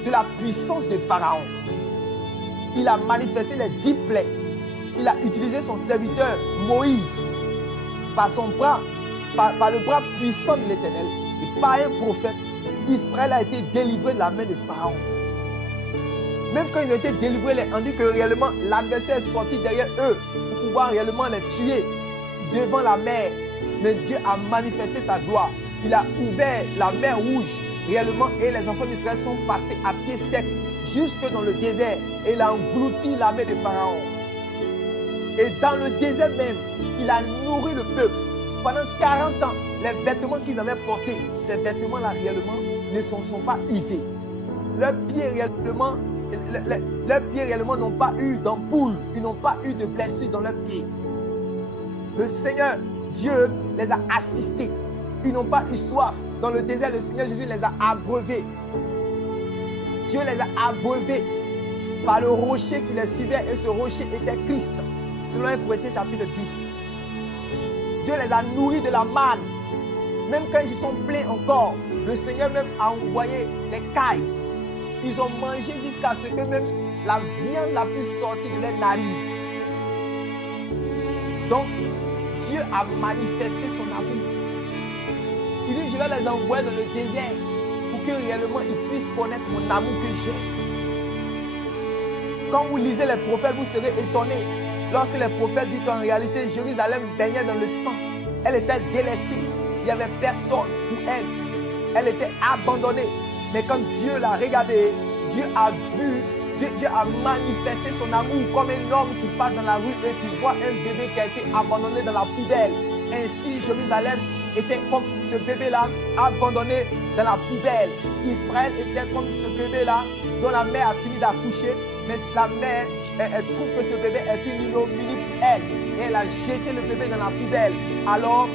de la puissance de Pharaon. Il a manifesté les 10 plaies. Il a utilisé son serviteur Moïse par son bras, par le bras puissant de l'Éternel et par un prophète. Israël a été délivré de la main de Pharaon. Même quand ils ont été délivrés, on dit que réellement l'adversaire est sorti derrière eux pour pouvoir réellement les tuer devant la mer. Mais Dieu a manifesté sa gloire. Il a ouvert la mer rouge réellement et les enfants d'Israël sont passés à pied sec jusque dans le désert et il a englouti l'armée de Pharaon. Et dans le désert même, il a nourri le peuple. Pendant 40 ans, les vêtements qu'ils avaient portés, ces vêtements-là réellement ne sont pas usés. Leurs pieds réellement n'ont pas eu d'ampoule, ils n'ont pas eu de blessures dans leurs pieds. Le Seigneur Dieu les a assistés. Ils n'ont pas eu soif. Dans le désert, le Seigneur Jésus les a abreuvés. Dieu les a abreuvés par le rocher qui les suivait et ce rocher était Christ. Selon 1 Corinthiens chapitre 10. Dieu les a nourris de la manne. Même quand ils se sont plaints encore, le Seigneur même a envoyé des cailles. Ils ont mangé jusqu'à ce que même la viande n'a pu sortir de leurs narines. Donc, Dieu a manifesté son amour. Il dit, je vais les envoyer dans le désert pour que réellement ils puissent connaître mon amour que j'ai. Quand vous lisez les prophètes, vous serez étonnés. Lorsque les prophètes disent qu'en réalité, Jérusalem baignait dans le sang. Elle était délaissée. Il n'y avait personne pour elle. Elle était abandonnée. Mais quand Dieu l'a regardée, Dieu a vu, Dieu a manifesté son amour comme un homme qui passe dans la rue et qui voit un bébé qui a été abandonné dans la poubelle. Ainsi, Jérusalem était comme ce bébé-là, abandonné dans la poubelle. Israël était comme ce bébé-là, dont la mère a fini d'accoucher, mais la mère, elle trouve que ce bébé est une ignominie pour elle. Et elle a jeté le bébé dans la poubelle. Alors,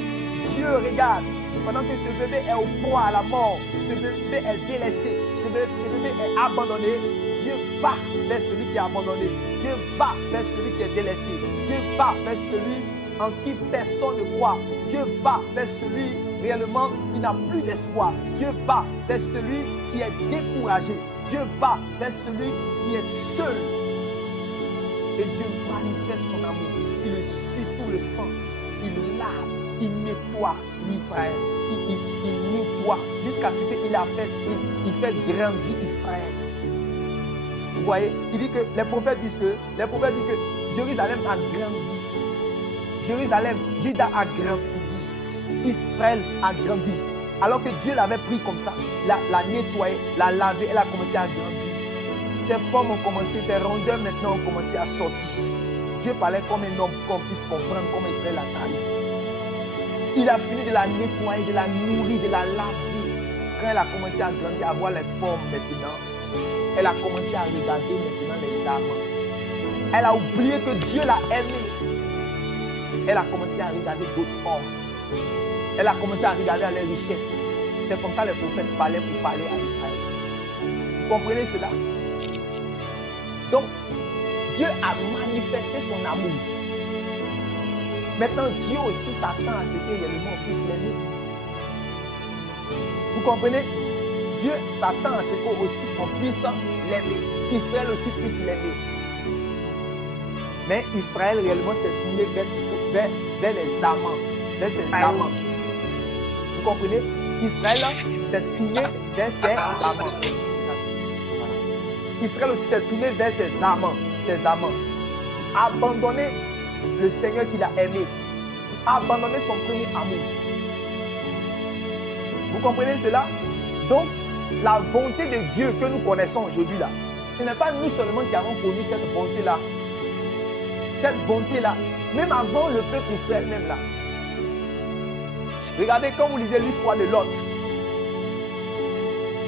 Dieu regarde, pendant que ce bébé est au point à la mort, ce bébé est délaissé, ce bébé est abandonné, Dieu va vers celui qui est abandonné. Dieu va vers celui qui est délaissé. Dieu va vers celui en qui personne ne croit. Dieu va vers celui réellement qui n'a plus d'espoir. Dieu va vers celui qui est découragé. Dieu va vers celui qui est seul. Et Dieu manifeste son amour. Il suit tout le sang. Il lave, il nettoie l'Israël. Il nettoie jusqu'à ce qu'il a fait, il fait grandir Israël. Vous voyez, il dit que les prophètes disent que Jérusalem a grandi. Jérusalem, Juda a grandi. Israël a grandi. Alors que Dieu l'avait pris comme ça, l'a nettoyé, l'a lavé, elle a commencé à grandir. Ses formes ont commencé, ses rondeurs maintenant ont commencé à sortir. Dieu parlait comme un homme qu'on puisse comprendre comment Israël a taillé. Il a fini de la nettoyer, de la nourrir, de la laver. Quand elle a commencé à grandir, à voir les formes maintenant, elle a commencé à regarder maintenant les âmes. Elle a oublié que Dieu l'a aimée. Elle a commencé à regarder d'autres hommes. Elle a commencé à regarder à leurs richesses. C'est comme ça que les prophètes parlaient pour parler à Israël. Vous comprenez cela? Donc, Dieu a manifesté son amour. Maintenant, Dieu aussi s'attend à ce que réellement on puisse l'aimer. Vous comprenez? Dieu s'attend à ce qu'on aussi on puisse l'aimer. Israël aussi puisse l'aimer. Mais Israël réellement s'est tourné vers les amants, vers ses amants. Vous comprenez? Israël s'est tourné vers ses amants. Israël aussi s'est tourné vers ses amants. Abandonner le Seigneur qu'il a aimé. Abandonner son premier amour. Vous comprenez cela? Donc, la bonté de Dieu que nous connaissons aujourd'hui là, ce n'est pas nous seulement qui avons connu cette bonté-là. Cette bonté-là, même avant le peuple d'Israël même là. Regardez quand vous lisez l'histoire de Lot.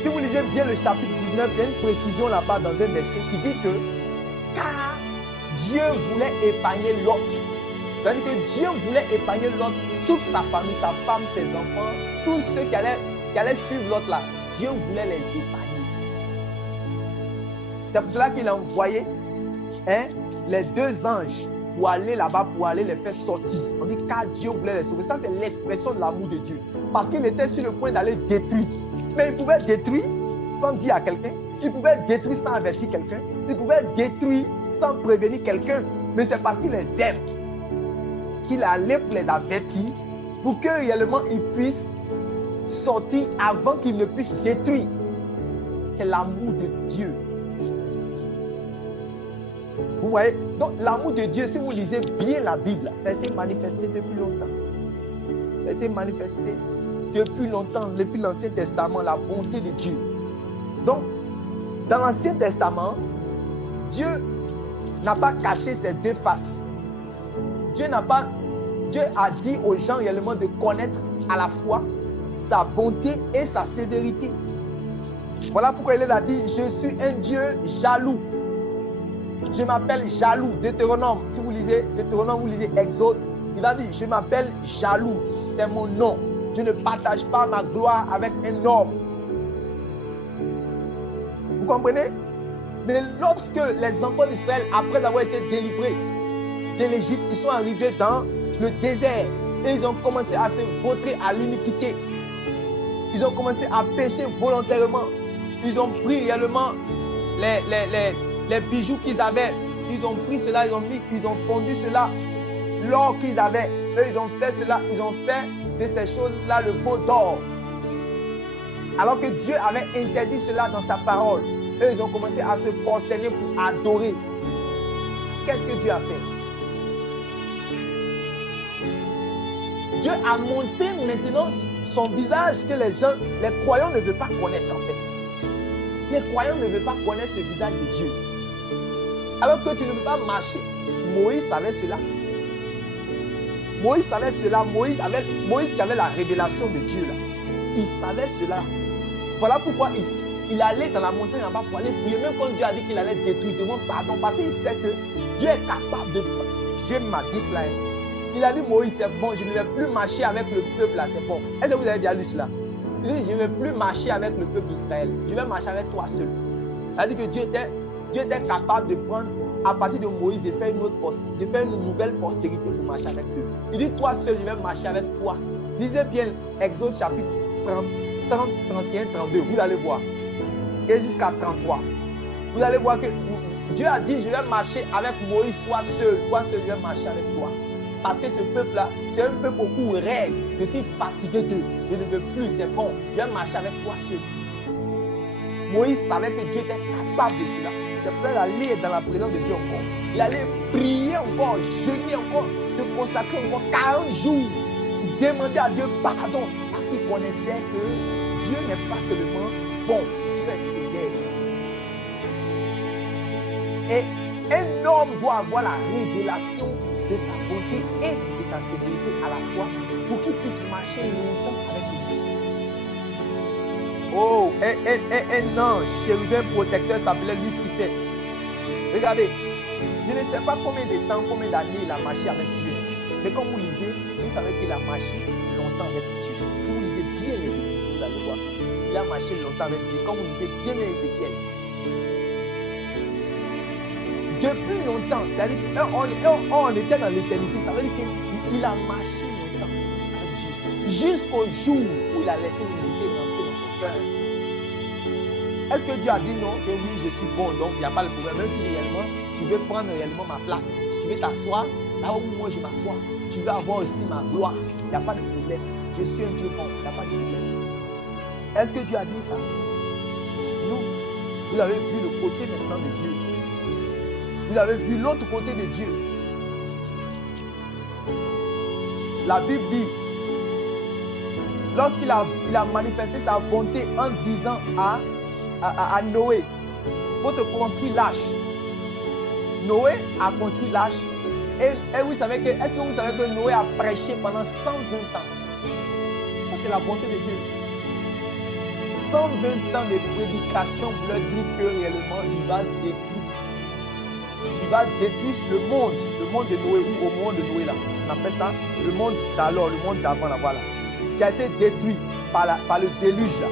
Si vous lisez bien le chapitre 19, il y a une précision là-bas dans un verset qui dit que car Dieu voulait épargner Lot. C'est-à-dire que Dieu voulait épargner Lot, toute sa famille, sa femme, ses enfants, tous ceux qui allaient suivre Lot là. Dieu voulait les épargner. C'est pour cela qu'il a envoyé les deux anges pour aller là-bas, pour aller les faire sortir. On dit car Dieu voulait les sauver. Ça, c'est l'expression de l'amour de Dieu. Parce qu'il était sur le point d'aller détruire. Mais il pouvait détruire sans dire à quelqu'un. Il pouvait détruire sans avertir quelqu'un. Il pouvait détruire sans prévenir quelqu'un. Mais c'est parce qu'il les aime qu'il allait pour les avertir pour que réellement ils puissent sortir avant qu'ils ne puissent détruire. C'est l'amour de Dieu. Vous voyez? Donc l'amour de Dieu, si vous lisez bien la Bible, ça a été manifesté depuis longtemps. Ça a été manifesté depuis longtemps, depuis l'Ancien Testament, la bonté de Dieu. Donc, dans l'Ancien Testament, Dieu n'a pas caché ses deux faces. Dieu a dit aux gens réellement de connaître à la fois sa bonté et sa sévérité. Voilà pourquoi il a dit, je suis un Dieu jaloux. Je m'appelle jaloux. Deutéronome, si vous lisez Deutéronome, vous lisez Exode, Il va dire, je m'appelle jaloux, c'est mon nom. Je ne partage pas ma gloire avec un homme. Vous comprenez? Mais lorsque les enfants d'Israël, après avoir été délivrés de l'Égypte, ils sont arrivés dans le désert et ils ont commencé à se vautrer à l'iniquité. Ils ont commencé à pécher volontairement. Ils ont pris réellement les bijoux qu'ils avaient. Ils ont pris cela, ils ont fondu cela. L'or qu'ils avaient, eux, ils ont fait cela. Ils ont fait de ces choses-là le veau d'or. Alors que Dieu avait interdit cela dans sa parole. Eux, ils ont commencé à se prosterner pour adorer. Qu'est-ce que Dieu a fait? Dieu a montré maintenant son visage que les croyants ne veulent pas connaître en fait. Les croyants ne veulent pas connaître ce visage de Dieu. Alors que tu ne peux pas marcher. Moïse savait cela. Moïse savait cela. Moïse qui avait la révélation de Dieu là. Il savait cela. Voilà pourquoi il allait dans la montagne en bas pour aller prier. Même quand Dieu a dit qu'il allait détruire, demande pardon parce qu'il sait que Dieu est capable de... Dieu m'a dit cela. Il a dit Moïse, c'est bon, je ne vais plus marcher avec le peuple là, c'est bon. Est-ce que vous avez déjà lu cela? Il dit, je ne vais plus marcher avec le peuple d'Israël. Je vais marcher avec toi seul. Ça veut dire que Dieu était capable de prendre, à partir de Moïse, de faire une nouvelle postérité pour marcher avec eux. Il dit, toi seul, je vais marcher avec toi. Lisez bien Exode chapitre 30, 31, 32. Vous allez voir. Et jusqu'à 33. Vous allez voir que Dieu a dit, je vais marcher avec Moïse, toi seul. Toi seul, je vais marcher avec toi. Parce que ce peuple-là, c'est un peuple beaucoup rêve. Je suis fatigué d'eux. Je ne veux plus, c'est bon. Je vais marcher avec toi seul. Moïse savait que Dieu était capable de cela. C'est pour ça qu'il allait dans la présence de Dieu encore. Il allait prier encore, jeûner encore, se consacrer encore 40 jours. Demander à Dieu pardon. Parce qu'il connaissait que Dieu n'est pas seulement bon, Dieu est sévère. Et un homme doit avoir la révélation de sa bonté et de sa sévérité à la fois pour qu'il puisse marcher longtemps avec lui. Oh, un ange chérubin protecteur s'appelait Lucifer. Regardez, je ne sais pas combien de temps, combien d'années il a marché avec Dieu. Mais quand vous lisez, vous savez qu'il a marché longtemps avec Dieu. Si vous lisez bien les Écritures, vous allez voir. Il a marché longtemps avec Dieu. Quand vous lisez bien les Ézéchiel. Depuis longtemps, c'est-à-dire qu'on était dans l'éternité, ça veut dire qu'il a marché longtemps avec Dieu. Jusqu'au jour où il a laissé l'unité rentrer dans son cœur. Est-ce que Dieu a dit non, que oui, je suis bon, donc il n'y a pas de problème. Même si réellement, tu veux prendre réellement ma place, tu veux t'asseoir, là où moi je m'assois, tu veux avoir aussi ma gloire, il n'y a pas de problème. Je suis un Dieu bon, il n'y a pas de problème. Est-ce que Dieu a dit ça? Non. Vous avez vu le côté maintenant de Dieu. Vous avez vu l'autre côté de Dieu. La Bible dit, lorsqu'il a manifesté sa bonté en disant à Noé, il faut te construire l'arche. Noé a construit l'arche. Et vous savez est-ce que vous savez que Noé a prêché pendant 120 ans? Ça, c'est la bonté de Dieu. 120 ans de prédication pour leur dire que réellement, il va détruire le monde de Noé, ou au monde de Noé là. On appelle ça le monde d'alors, le monde d'avant là, voilà. Qui a été détruit par le déluge là.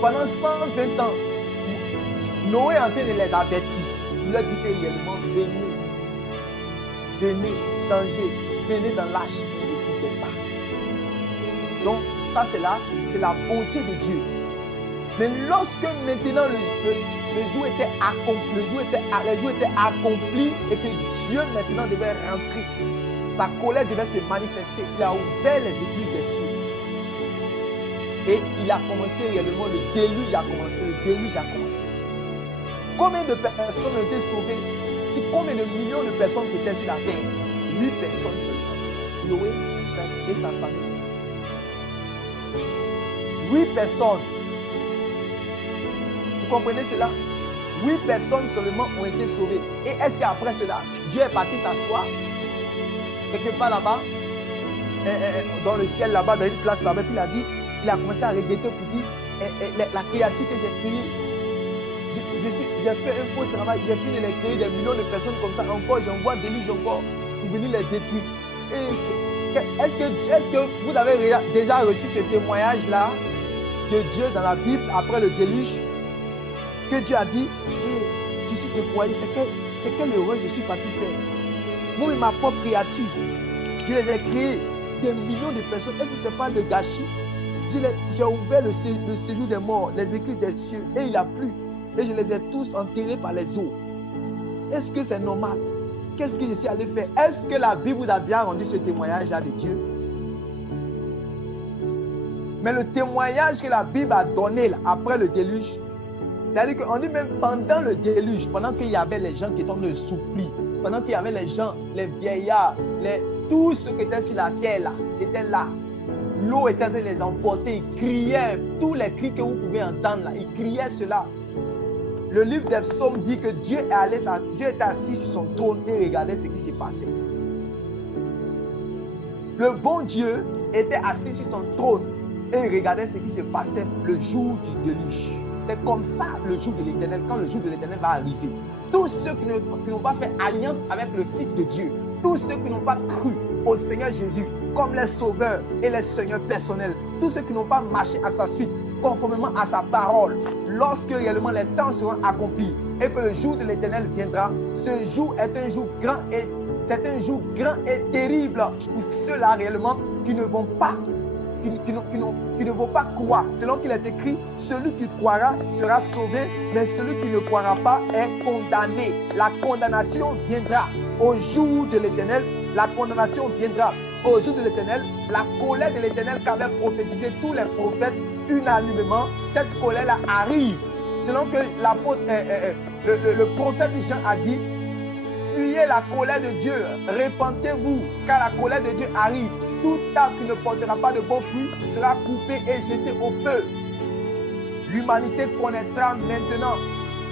Pendant 120 ans, Noé est en train de les avertir. Il leur dit que réellement, venez changer, venez dans l'arche, ne l'écoutez pas. Donc, ça c'est la bonté de Dieu. Mais lorsque maintenant le jour était accompli et que Dieu maintenant devait rentrer, sa colère devait se manifester, il a ouvert les écluses des cieux. Et il a commencé réellement, le déluge a commencé. Combien de personnes ont été sauvées? C'est combien de millions de personnes qui étaient sur la terre? 8 personnes seulement. Noé et sa famille. 8 personnes. Vous comprenez cela? 8 personnes seulement ont été sauvées. Et est-ce qu'après cela, Dieu est parti s'asseoir quelque part là-bas, dans le ciel là-bas, dans une place là-bas, puis il a commencé à regretter pour dire, la créature que j'ai créée, j'ai fait un beau travail, j'ai fini de les créer des millions de personnes comme ça, encore j'envoie des livres encore pour venir les détruire. Est-ce que vous avez déjà reçu ce témoignage-là de Dieu dans la Bible après le déluge? Que Dieu a dit, hey, je suis découragé, c'est quelle erreur je suis parti faire? Moi et ma propre créature, je les ai créés, des millions de personnes. Est-ce que ce n'est pas le gâchis? J'ai ouvert le séjour des morts, les écrits des cieux, et il a plu. Et je les ai tous enterrés par les eaux. Est-ce que c'est normal? Qu'est-ce que je suis allé faire? Est-ce que la Bible vous a déjà rendu ce témoignage-là de Dieu? Mais le témoignage que la Bible a donné là, après le déluge, c'est-à-dire qu'on dit même pendant le déluge, pendant qu'il y avait les gens qui étaient en train de souffrir, pendant qu'il y avait les gens, les vieillards, tous ceux qui étaient sur la terre là, étaient là. L'eau était en train de les emporter, ils criaient, tous les cris que vous pouvez entendre là, ils criaient cela. Le livre des psaumes dit que Dieu était assis sur son trône et regardait ce qui s'est passé. Le bon Dieu était assis sur son trône et regardait ce qui se passait le jour du déluge. C'est comme ça le jour de l'Éternel, quand le jour de l'Éternel va arriver. Tous ceux qui n'ont pas fait alliance avec le Fils de Dieu, tous ceux qui n'ont pas cru au Seigneur Jésus comme les sauveurs et les seigneurs personnels, tous ceux qui n'ont pas marché à sa suite, conformément à sa parole, lorsque réellement les temps seront accomplis et que le jour de l'Éternel viendra, ce jour est un jour grand et c'est un jour grand et terrible pour ceux-là réellement qui ne vont pas qui ne vont pas croire. Selon qu'il est écrit, celui qui croira sera sauvé, mais celui qui ne croira pas est condamné. La condamnation viendra au jour de l'Éternel. La condamnation viendra au jour de l'Éternel. La colère de l'Éternel qu'avaient prophétisé tous les prophètes unanimement, cette colère-là arrive. Selon que l'apôtre, le prophète Jean a dit, fuyez la colère de Dieu, répentez-vous, car la colère de Dieu arrive. Tout arbre qui ne portera pas de bons fruits sera coupé et jeté au feu. L'humanité connaîtra maintenant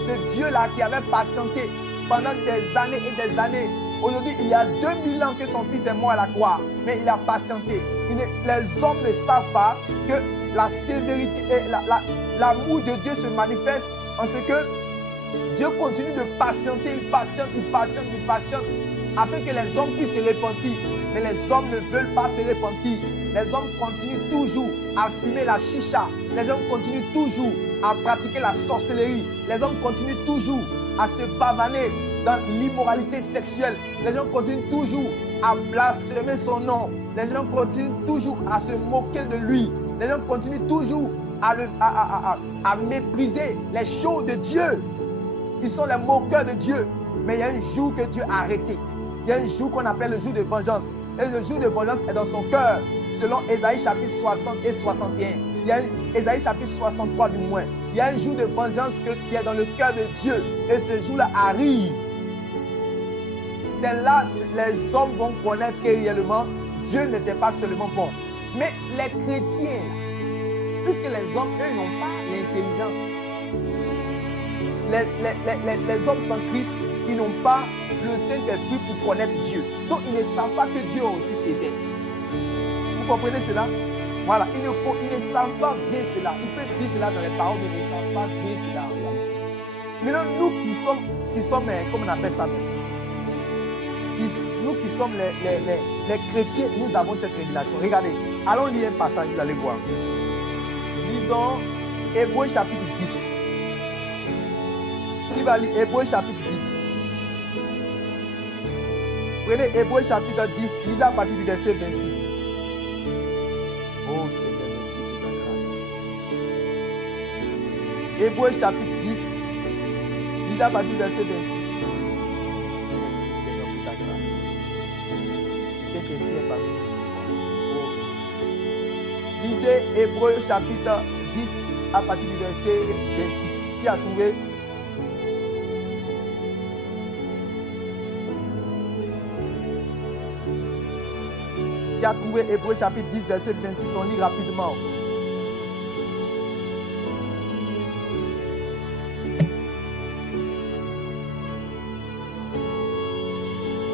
ce Dieu-là qui avait patienté pendant des années et des années. Aujourd'hui, il y a 2000 ans que son fils est mort à la croix, mais il a patienté. Les hommes ne savent pas que la sévérité et l'amour de Dieu se manifeste en ce que Dieu continue de patienter, il patiente, afin que les hommes puissent se repentir. Mais les hommes ne veulent pas se repentir. Les hommes continuent toujours à fumer la chicha. Les hommes continuent toujours à pratiquer la sorcellerie. Les hommes continuent toujours à se pavaner dans l'immoralité sexuelle. Les gens continuent toujours à blasphémer son nom. Les gens continuent toujours à se moquer de lui. Les gens continuent toujours à mépriser les choses de Dieu. Ils sont les moqueurs de Dieu. Mais il y a un jour que Dieu a arrêté. Il y a un jour qu'on appelle le jour de vengeance. Et le jour de vengeance est dans son cœur. Selon Ésaïe chapitre 60 et 61. Il y a Ésaïe chapitre 63 du moins. Il y a un jour de vengeance qui est dans le cœur de Dieu. Et ce jour-là arrive. C'est là que les hommes vont connaître que réellement Dieu n'était pas seulement bon. Mais les chrétiens, puisque les hommes, eux, n'ont pas l'intelligence. Les hommes sans Christ, ils n'ont pas le Saint-Esprit pour connaître Dieu. Donc, ils ne savent pas que Dieu est aussi sévère. Vous comprenez cela? Voilà, ils ne savent pas bien cela. Ils peuvent dire cela dans les paroles, mais ils ne savent pas bien cela en réalité. Maintenant, nous qui sommes comment on appelle ça même? Nous qui sommes les chrétiens, nous avons cette révélation. Regardez, allons lire un passage, vous allez voir. Lisons Hébreux chapitre 10. Qui va lire Hébreux chapitre 10? Prenez Hébreux chapitre 10, lisez à partir du verset 26. Oh Seigneur, merci pour ta grâce. Hébreux chapitre 10, lisez à partir du verset 26. Merci Seigneur pour ta grâce. Le Saint-Esprit est parmi nous ce soir. Oh merci Seigneur. Lisez Hébreux chapitre 10 à partir du verset 26. Qui a trouvé? Qui a trouvé Hébreux chapitre 10, verset 26, on lit rapidement.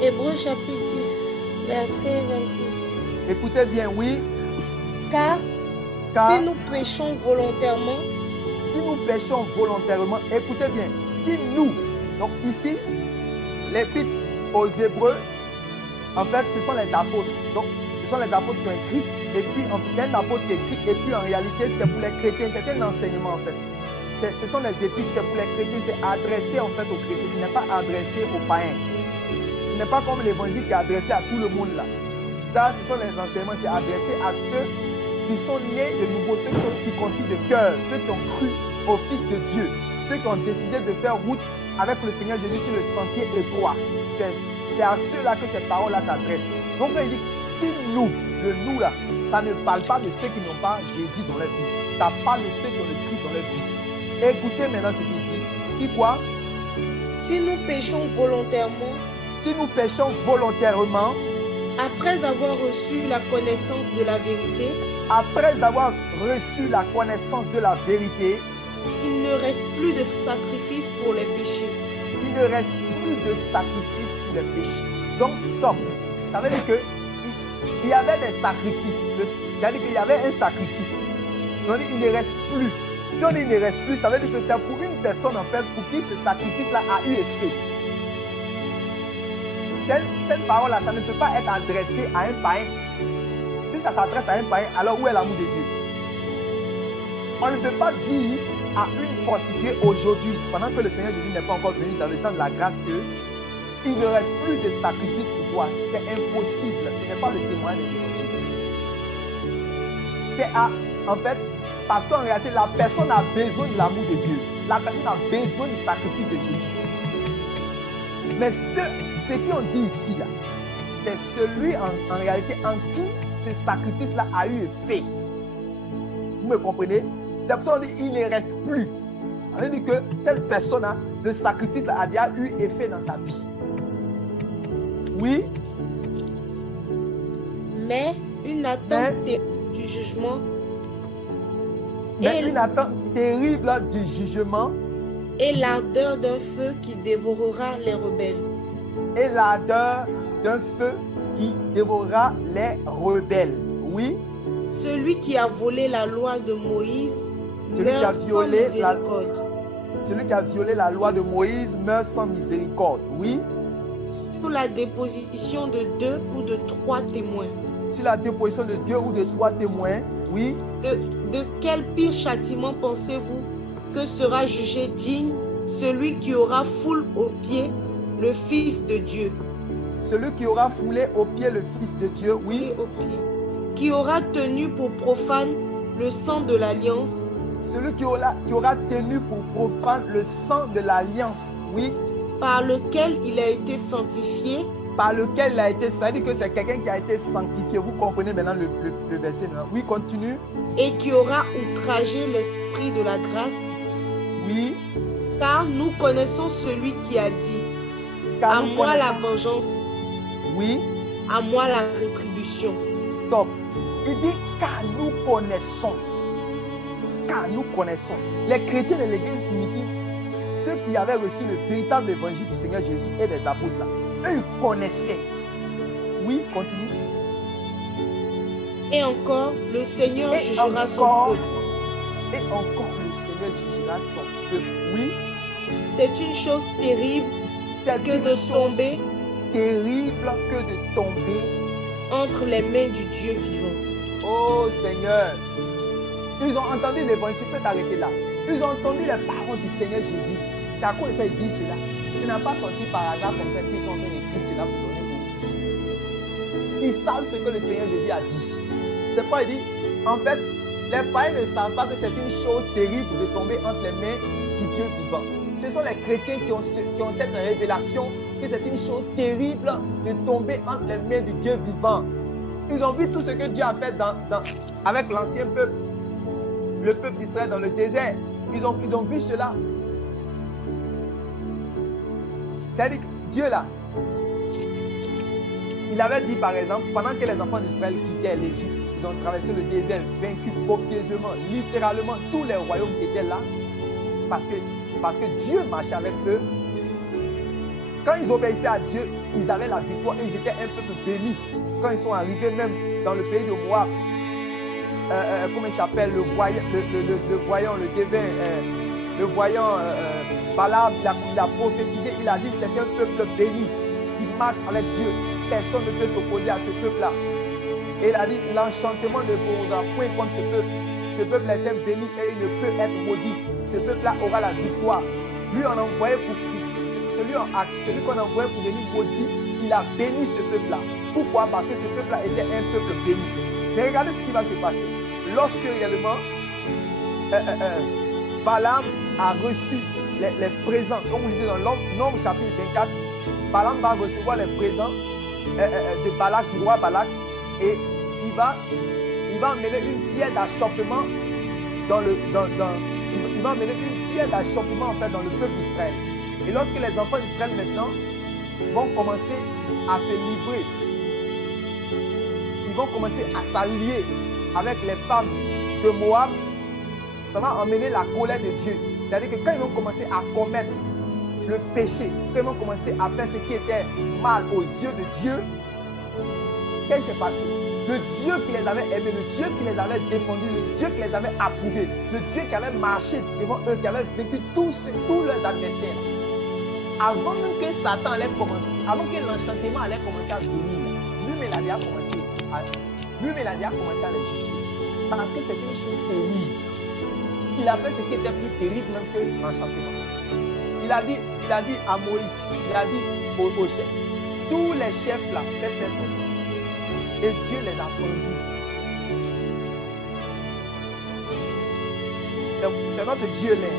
Hébreux chapitre 10, verset 26. Écoutez bien, oui. Car si nous péchons volontairement, écoutez bien, si nous, donc ici, l'épître aux Hébreux, en fait, ce sont les apôtres. Donc, ce sont les apôtres qui ont écrit. Et puis, c'est un apôtre qui écrit. Et puis, en réalité, c'est pour les chrétiens. C'est un enseignement, en fait. Ce sont les épîtres, c'est pour les chrétiens. C'est adressé, en fait, aux chrétiens. Ce n'est pas adressé aux païens. Ce n'est pas comme l'évangile qui est adressé à tout le monde, là. Ça, ce sont les enseignements. C'est adressé à ceux qui sont nés de nouveau, ceux qui sont circoncis de cœur, ceux qui ont cru au Fils de Dieu, ceux qui ont décidé de faire route avec le Seigneur Jésus sur le sentier étroit. C'est à ceux-là que ces paroles-là s'adressent. Donc, là, il dit, si nous, le nous là, ça ne parle pas de ceux qui n'ont pas Jésus dans leur vie. Ça parle de ceux qui ont le Christ dans leur vie. Écoutez maintenant ce qu'il dit. Si quoi? Si nous péchons volontairement, si nous péchons volontairement, après avoir reçu la connaissance de la vérité, après avoir reçu la connaissance de la vérité, il ne reste plus de sacrifice pour les péchés. Il ne reste plus de sacrifice pour les péchés. Donc, stop. Ça veut dire que il y avait des sacrifices. C'est-à-dire qu'il y avait un sacrifice. On dit il ne reste plus. Si on dit il ne reste plus, ça veut dire que c'est pour une personne en fait pour qui ce sacrifice-là a eu effet. Cette parole-là, ça ne peut pas être adressé à un païen. Si ça s'adresse à un païen, alors où est l'amour de Dieu? On ne peut pas dire à une prostituée aujourd'hui, pendant que le Seigneur Jésus n'est pas encore venu dans le temps de la grâce, qu'il ne reste plus de sacrifice pour toi. C'est impossible. Ce n'est pas le témoignage de l'évangile. C'est en fait, parce qu'en réalité, la personne a besoin de l'amour de Dieu. La personne a besoin du sacrifice de Jésus. Mais ce qu'on dit ici, là, c'est celui en réalité en qui ce sacrifice-là a eu effet. Vous me comprenez? C'est pour ça qu'on dit il ne reste plus. Ça veut dire que cette personne-là, le sacrifice-là a déjà eu effet dans sa vie. Oui? Mais une attente du jugement. Mais une attente terrible du jugement. Et l'ardeur d'un feu qui dévorera les rebelles. Et l'ardeur d'un feu qui dévorera les rebelles. Oui? Celui qui a volé la loi de Moïse celui qui a violé Celui qui a violé la loi de Moïse meurt sans miséricorde. Oui? Sur la déposition de 2 ou de 3 témoins. Sur la déposition de 2 ou de 3 témoins. Oui? De quel pire châtiment pensez-vous que sera jugé digne celui qui aura foulé aux pieds le Fils de Dieu? Celui qui aura foulé aux pieds le Fils de Dieu, oui. Qui aura tenu pour profane le sang de l'alliance. Celui qui aura tenu pour profane le sang de l'alliance, oui. Par lequel il a été sanctifié. Par lequel il a été, ça veut dire que c'est quelqu'un qui a été sanctifié. Vous comprenez maintenant le verset maintenant. Oui, continue. Et qui aura outragé l'esprit de la grâce. Oui. Car nous connaissons celui qui a dit, à moi la vengeance. Oui. À moi la rétribution. Stop. Il dit, car nous connaissons. Car nous connaissons. Les chrétiens de l'église primitive, ceux qui avaient reçu le véritable évangile du Seigneur Jésus et des apôtres, là, eux, ils connaissaient. Oui, continue. Et encore, le Seigneur jugera son peuple. Et encore, le Seigneur jugera son peuple. Oui. C'est une chose terrible que de tomber. Terrible que de tomber entre les mains du Dieu vivant. Oh Seigneur, ils ont entendu l'évangile, tu peux t'arrêter là. Ils ont entendu les paroles du Seigneur Jésus. C'est à quoi ils disent cela. Ce n'est pas sorti par hasard comme ça qu'ils ont écrit cela pour donner aux ici. Ils savent ce que le Seigneur Jésus a dit. C'est quoi il dit? En fait, les païens ne savent pas que c'est une chose terrible de tomber entre les mains du Dieu vivant. Ce sont les chrétiens qui ont cette révélation que c'est une chose terrible de tomber entre les mains du Dieu vivant. Ils ont vu tout ce que Dieu a fait avec l'ancien peuple, le peuple d'Israël dans le désert. Ils ont vu cela. C'est-à-dire que Dieu là, il avait dit par exemple, pendant que les enfants d'Israël quittaient l'Égypte, ils ont traversé le désert vaincu copieusement, littéralement tous les royaumes qui étaient là, parce que Dieu marchait avec eux. Quand ils obéissaient à Dieu, ils avaient la victoire et ils étaient un peuple béni. Quand ils sont arrivés même dans le pays de Moab, comment il s'appelle, le voyant, le devin, le voyant Balaam, il a prophétisé, il a dit c'est un peuple béni. qui marche avec Dieu. Personne ne peut s'opposer à ce peuple-là. Et il a dit, l'enchantement ne pourra point contre ce peuple. Ce peuple est béni et il ne peut être maudit. Ce peuple-là aura la victoire. Lui, on a envoyé celui qu'on a envoyé pour venir maudit, il a béni ce peuple-là. Pourquoi? Parce que ce peuple-là était un peuple béni. Mais regardez ce qui va se passer. Lorsque réellement Balaam a reçu les présents, comme vous lisez dans Nombre chapitre 24, Balaam va recevoir les présents de Balak, du roi Balak, et il va emmener une pierre d'achoppement il va emmener une pierre d'achoppement en fait dans le peuple d'Israël. Et lorsque les enfants d'Israël maintenant vont commencer à se livrer, ils vont commencer à s'allier avec les femmes de Moab, ça va emmener la colère de Dieu. C'est-à-dire que quand ils vont commencer à commettre le péché, quand ils vont commencer à faire ce qui était mal aux yeux de Dieu, qu'est-ce qui s'est passé? Le Dieu qui les avait aimés, le Dieu qui les avait défendus, le Dieu qui les avait approuvés, le Dieu qui avait marché devant eux, qui avait vaincu tous leurs adversaires. Avant même que Satan allait commencer, avant que l'enchantement allait commencer à venir, lui-même il a commencé à les juger. Parce que c'est une chose terrible. Il a fait ce qui était plus terrible même que l'enchantement. Il a dit à Moïse, il a dit aux chefs, tous les chefs là, faites-les sortir. Et Dieu les a pendus. C'est notre Dieu là.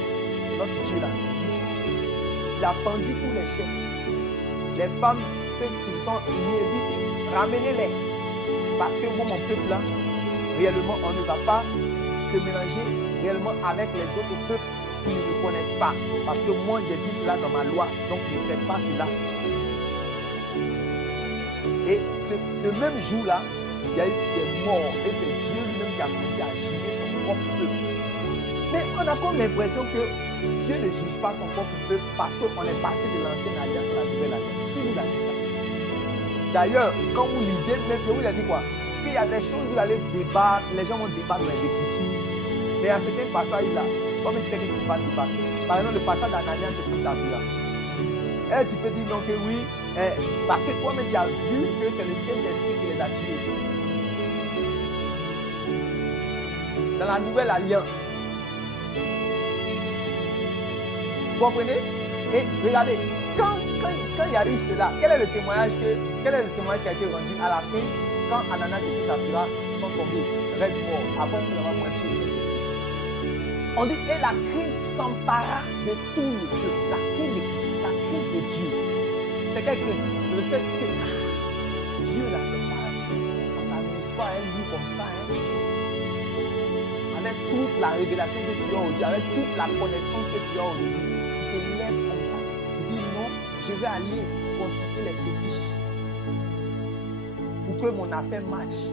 C'est notre Dieu là. Il a pendu tous les chefs. Les femmes, ceux qui se sont liés, dit, ramenez-les. Parce que moi, mon peuple là, réellement, on ne va pas se mélanger réellement avec les autres peuples qui ne me connaissent pas. Parce que moi, j'ai dit cela dans ma loi. Donc, ne faites pas cela. Et ce même jour-là, il y a eu des morts. Et c'est Dieu lui-même qui a commencé à juger son propre peuple. Mais on a comme l'impression que Dieu ne juge pas son propre peuple parce qu'on est passé de l'ancienne alliance à la nouvelle alliance. Qui vous a dit ça? D'ailleurs, quand vous lisez, même Dieu vous a dit quoi? Qu'il y a des choses où vous allez débattre, les gens vont débattre dans les Écritures. Mais à certains passages-là, comme tu sais que tu ne peux pas débattre. Par exemple, le passage d'Ananias et de Saphira. Et tu peux dire non que oui, parce que toi-même tu as vu que c'est le Saint-Esprit qui les a tués. Dans la nouvelle alliance. Vous comprenez? Et regardez, quand il y a eu cela, quel est le témoignage qui a été rendu à la fin quand Ananias et Saphira sont tombés, raides morts, après nous avons pointé le Saint-Esprit? On dit, et la crainte s'empara de tout le peuple. La crainte de Dieu. C'est quelle crainte? Le fait que Dieu là, c'est pas, on ne s'amuse pas à lui comme ça. Avec toute la révélation que tu as aujourd'hui, avec toute la connaissance que tu as aujourd'hui, tu te lèves comme ça. Tu dis non, je vais aller consulter les fétiches pour que mon affaire marche.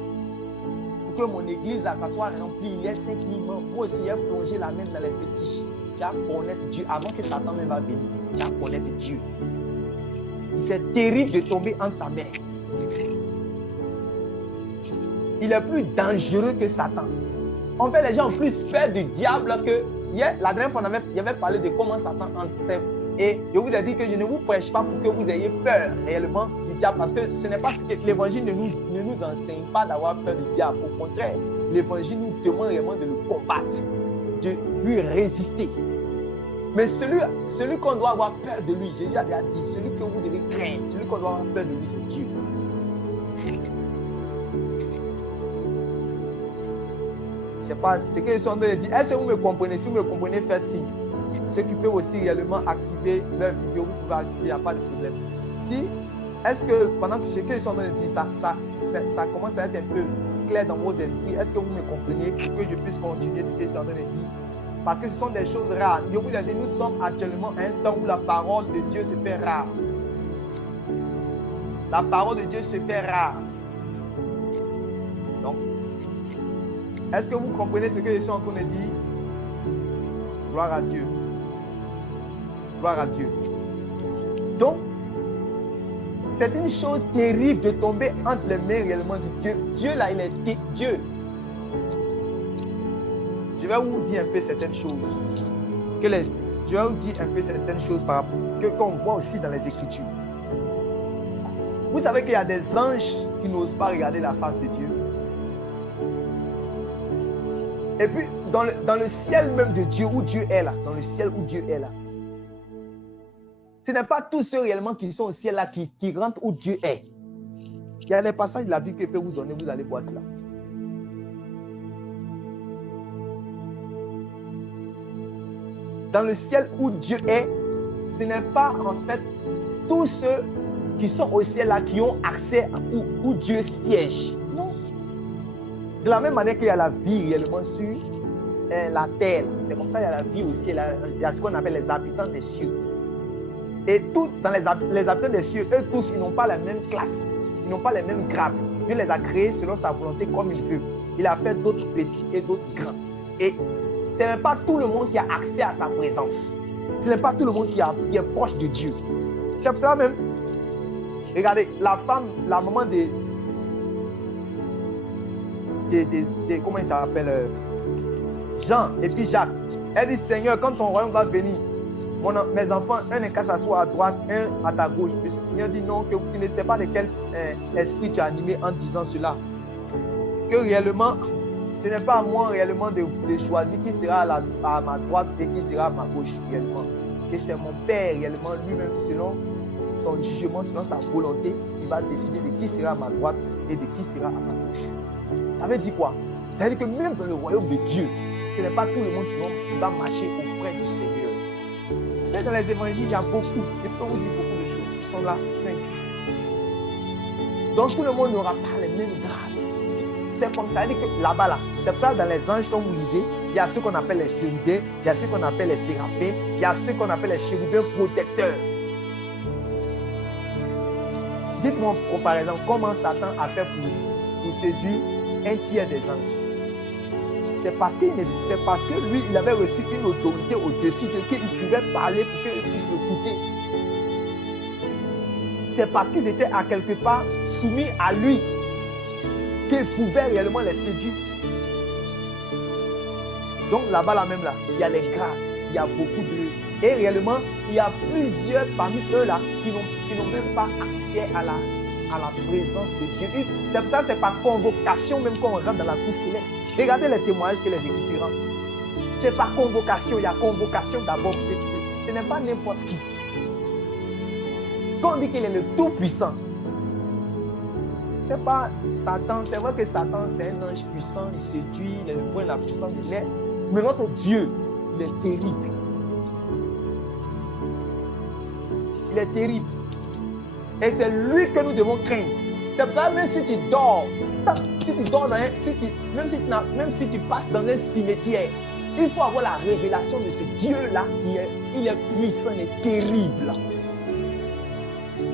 Pour que mon église là, ça soit remplie. Il y a 5000 membres. Moi aussi, j'ai plongé la main dans les fétiches. Tu vas connaître Dieu avant que Satan même va venir. Tu vas connaître Dieu. C'est terrible de tomber en sa main. Il est plus dangereux que Satan. En fait, les gens ont plus peur du diable que... La dernière fois, j'avais parlé de comment Satan enseigne. Et je vous ai dit que je ne vous prêche pas pour que vous ayez peur réellement du diable. Parce que ce n'est pas ce que l'évangile ne nous enseigne pas d'avoir peur du diable. Au contraire, l'évangile nous demande réellement de le combattre, de lui résister. Mais celui qu'on doit avoir peur de lui, Jésus a déjà dit, celui que vous devez craindre, celui qu'on doit avoir peur de lui, c'est Dieu. C'est pas ce qu'ils sont en train de dire. Est-ce que vous me comprenez? Si vous me comprenez, faites signe. Ceux qui peuvent aussi réellement activer leur vidéo, vous pouvez activer, il n'y a pas de problème. Est-ce que pendant que ce qu'ils sont en train de dire, ça commence à être un peu clair dans vos esprits, est-ce que vous me comprenez pour que je puisse continuer ce qu'ils sont en train de dire? Parce que ce sont des choses rares. Je vous ai dit, nous sommes actuellement à un temps où la parole de Dieu se fait rare. La parole de Dieu se fait rare. Donc, est-ce que vous comprenez ce que je suis en train de dire? Gloire à Dieu. Gloire à Dieu. Donc, c'est une chose terrible de tomber entre les mains réellement de Dieu. Dieu là, il est Dieu. Je vais vous dire un peu certaines choses. Je vais vous dire un peu certaines choses qu'on voit aussi dans les Écritures. Vous savez qu'il y a des anges qui n'osent pas regarder la face de Dieu. Et puis, dans le ciel même de Dieu, où Dieu est là, dans le ciel où Dieu est là, ce n'est pas tous ceux réellement qui sont au ciel là qui rentrent où Dieu est. Il y a des passages de la Bible que je peux vous donner, vous allez voir cela. Dans le ciel où Dieu est, ce n'est pas en fait tous ceux qui sont au ciel là qui ont accès où Dieu siège. Non. De la même manière qu'il y a la vie réellement sur la terre, c'est comme ça qu'il y a la vie au ciel. Il y a ce qu'on appelle les habitants des cieux. Et tous, dans les habitants des cieux, eux tous, ils n'ont pas la même classe, ils n'ont pas les mêmes grades. Dieu les a créés selon sa volonté comme il veut. Il a fait d'autres petits et d'autres grands. Et ce n'est pas tout le monde qui a accès à sa présence. Ce n'est pas tout le monde qui est proche de Dieu. C'est pour ça même. Regardez, la femme, la maman comment il s'appelle, Jean et puis Jacques. Elle dit, Seigneur, quand ton royaume va venir, mes enfants, un qu'à s'asseoir à droite, un à ta gauche. Le Seigneur dit non, que vous ne savez pas de quel esprit tu es animé en disant cela. Que réellement, ce n'est pas à moi réellement de choisir qui sera à ma droite et qui sera à ma gauche réellement. Que c'est mon Père réellement lui-même selon son jugement, selon sa volonté, qui va décider de qui sera à ma droite et de qui sera à ma gauche. Ça veut dire quoi? Ça veut dire que même dans le royaume de Dieu, ce n'est pas tout le monde qui va marcher auprès du Seigneur. C'est dans les évangiles, il y a beaucoup, et peux vous dire beaucoup de choses qui sont là, 5. Donc tout le monde n'aura pas les mêmes grades. C'est comme ça, c'est-à-dire que là-bas, là, c'est pour ça que dans les anges, comme vous lisez, il y a ceux qu'on appelle les chérubins, il y a ceux qu'on appelle les séraphins, il y a ceux qu'on appelle les chérubins protecteurs. Dites-moi, par exemple, comment Satan a fait pour séduire un tiers des anges. C'est parce que lui, il avait reçu une autorité au-dessus de qu'il pouvait parler pour qu'ils puissent l'écouter. C'est parce qu'ils étaient à quelque part soumis à lui qu'il pouvait réellement les séduire. Donc là-bas, là même là, il y a les grades, il y a beaucoup de... Et réellement, il y a plusieurs parmi eux là qui n'ont même pas accès à la présence de Dieu. C'est pour ça que c'est par convocation même qu'on rentre dans la cour céleste. Regardez les témoignages que les Écritures rendent. C'est par convocation. Il y a convocation d'abord que tu peux. Ce n'est pas n'importe qui. Quand on dit qu'il est le Tout-Puissant, c'est pas Satan. C'est vrai que Satan, c'est un ange puissant. Il séduit, il est le point de la puissance de l'air. Mais notre Dieu, il est terrible. Il est terrible. Et c'est lui que nous devons craindre. C'est pour ça que même si tu dors, même si tu passes dans un cimetière, il faut avoir la révélation de ce Dieu-là il est puissant et terrible.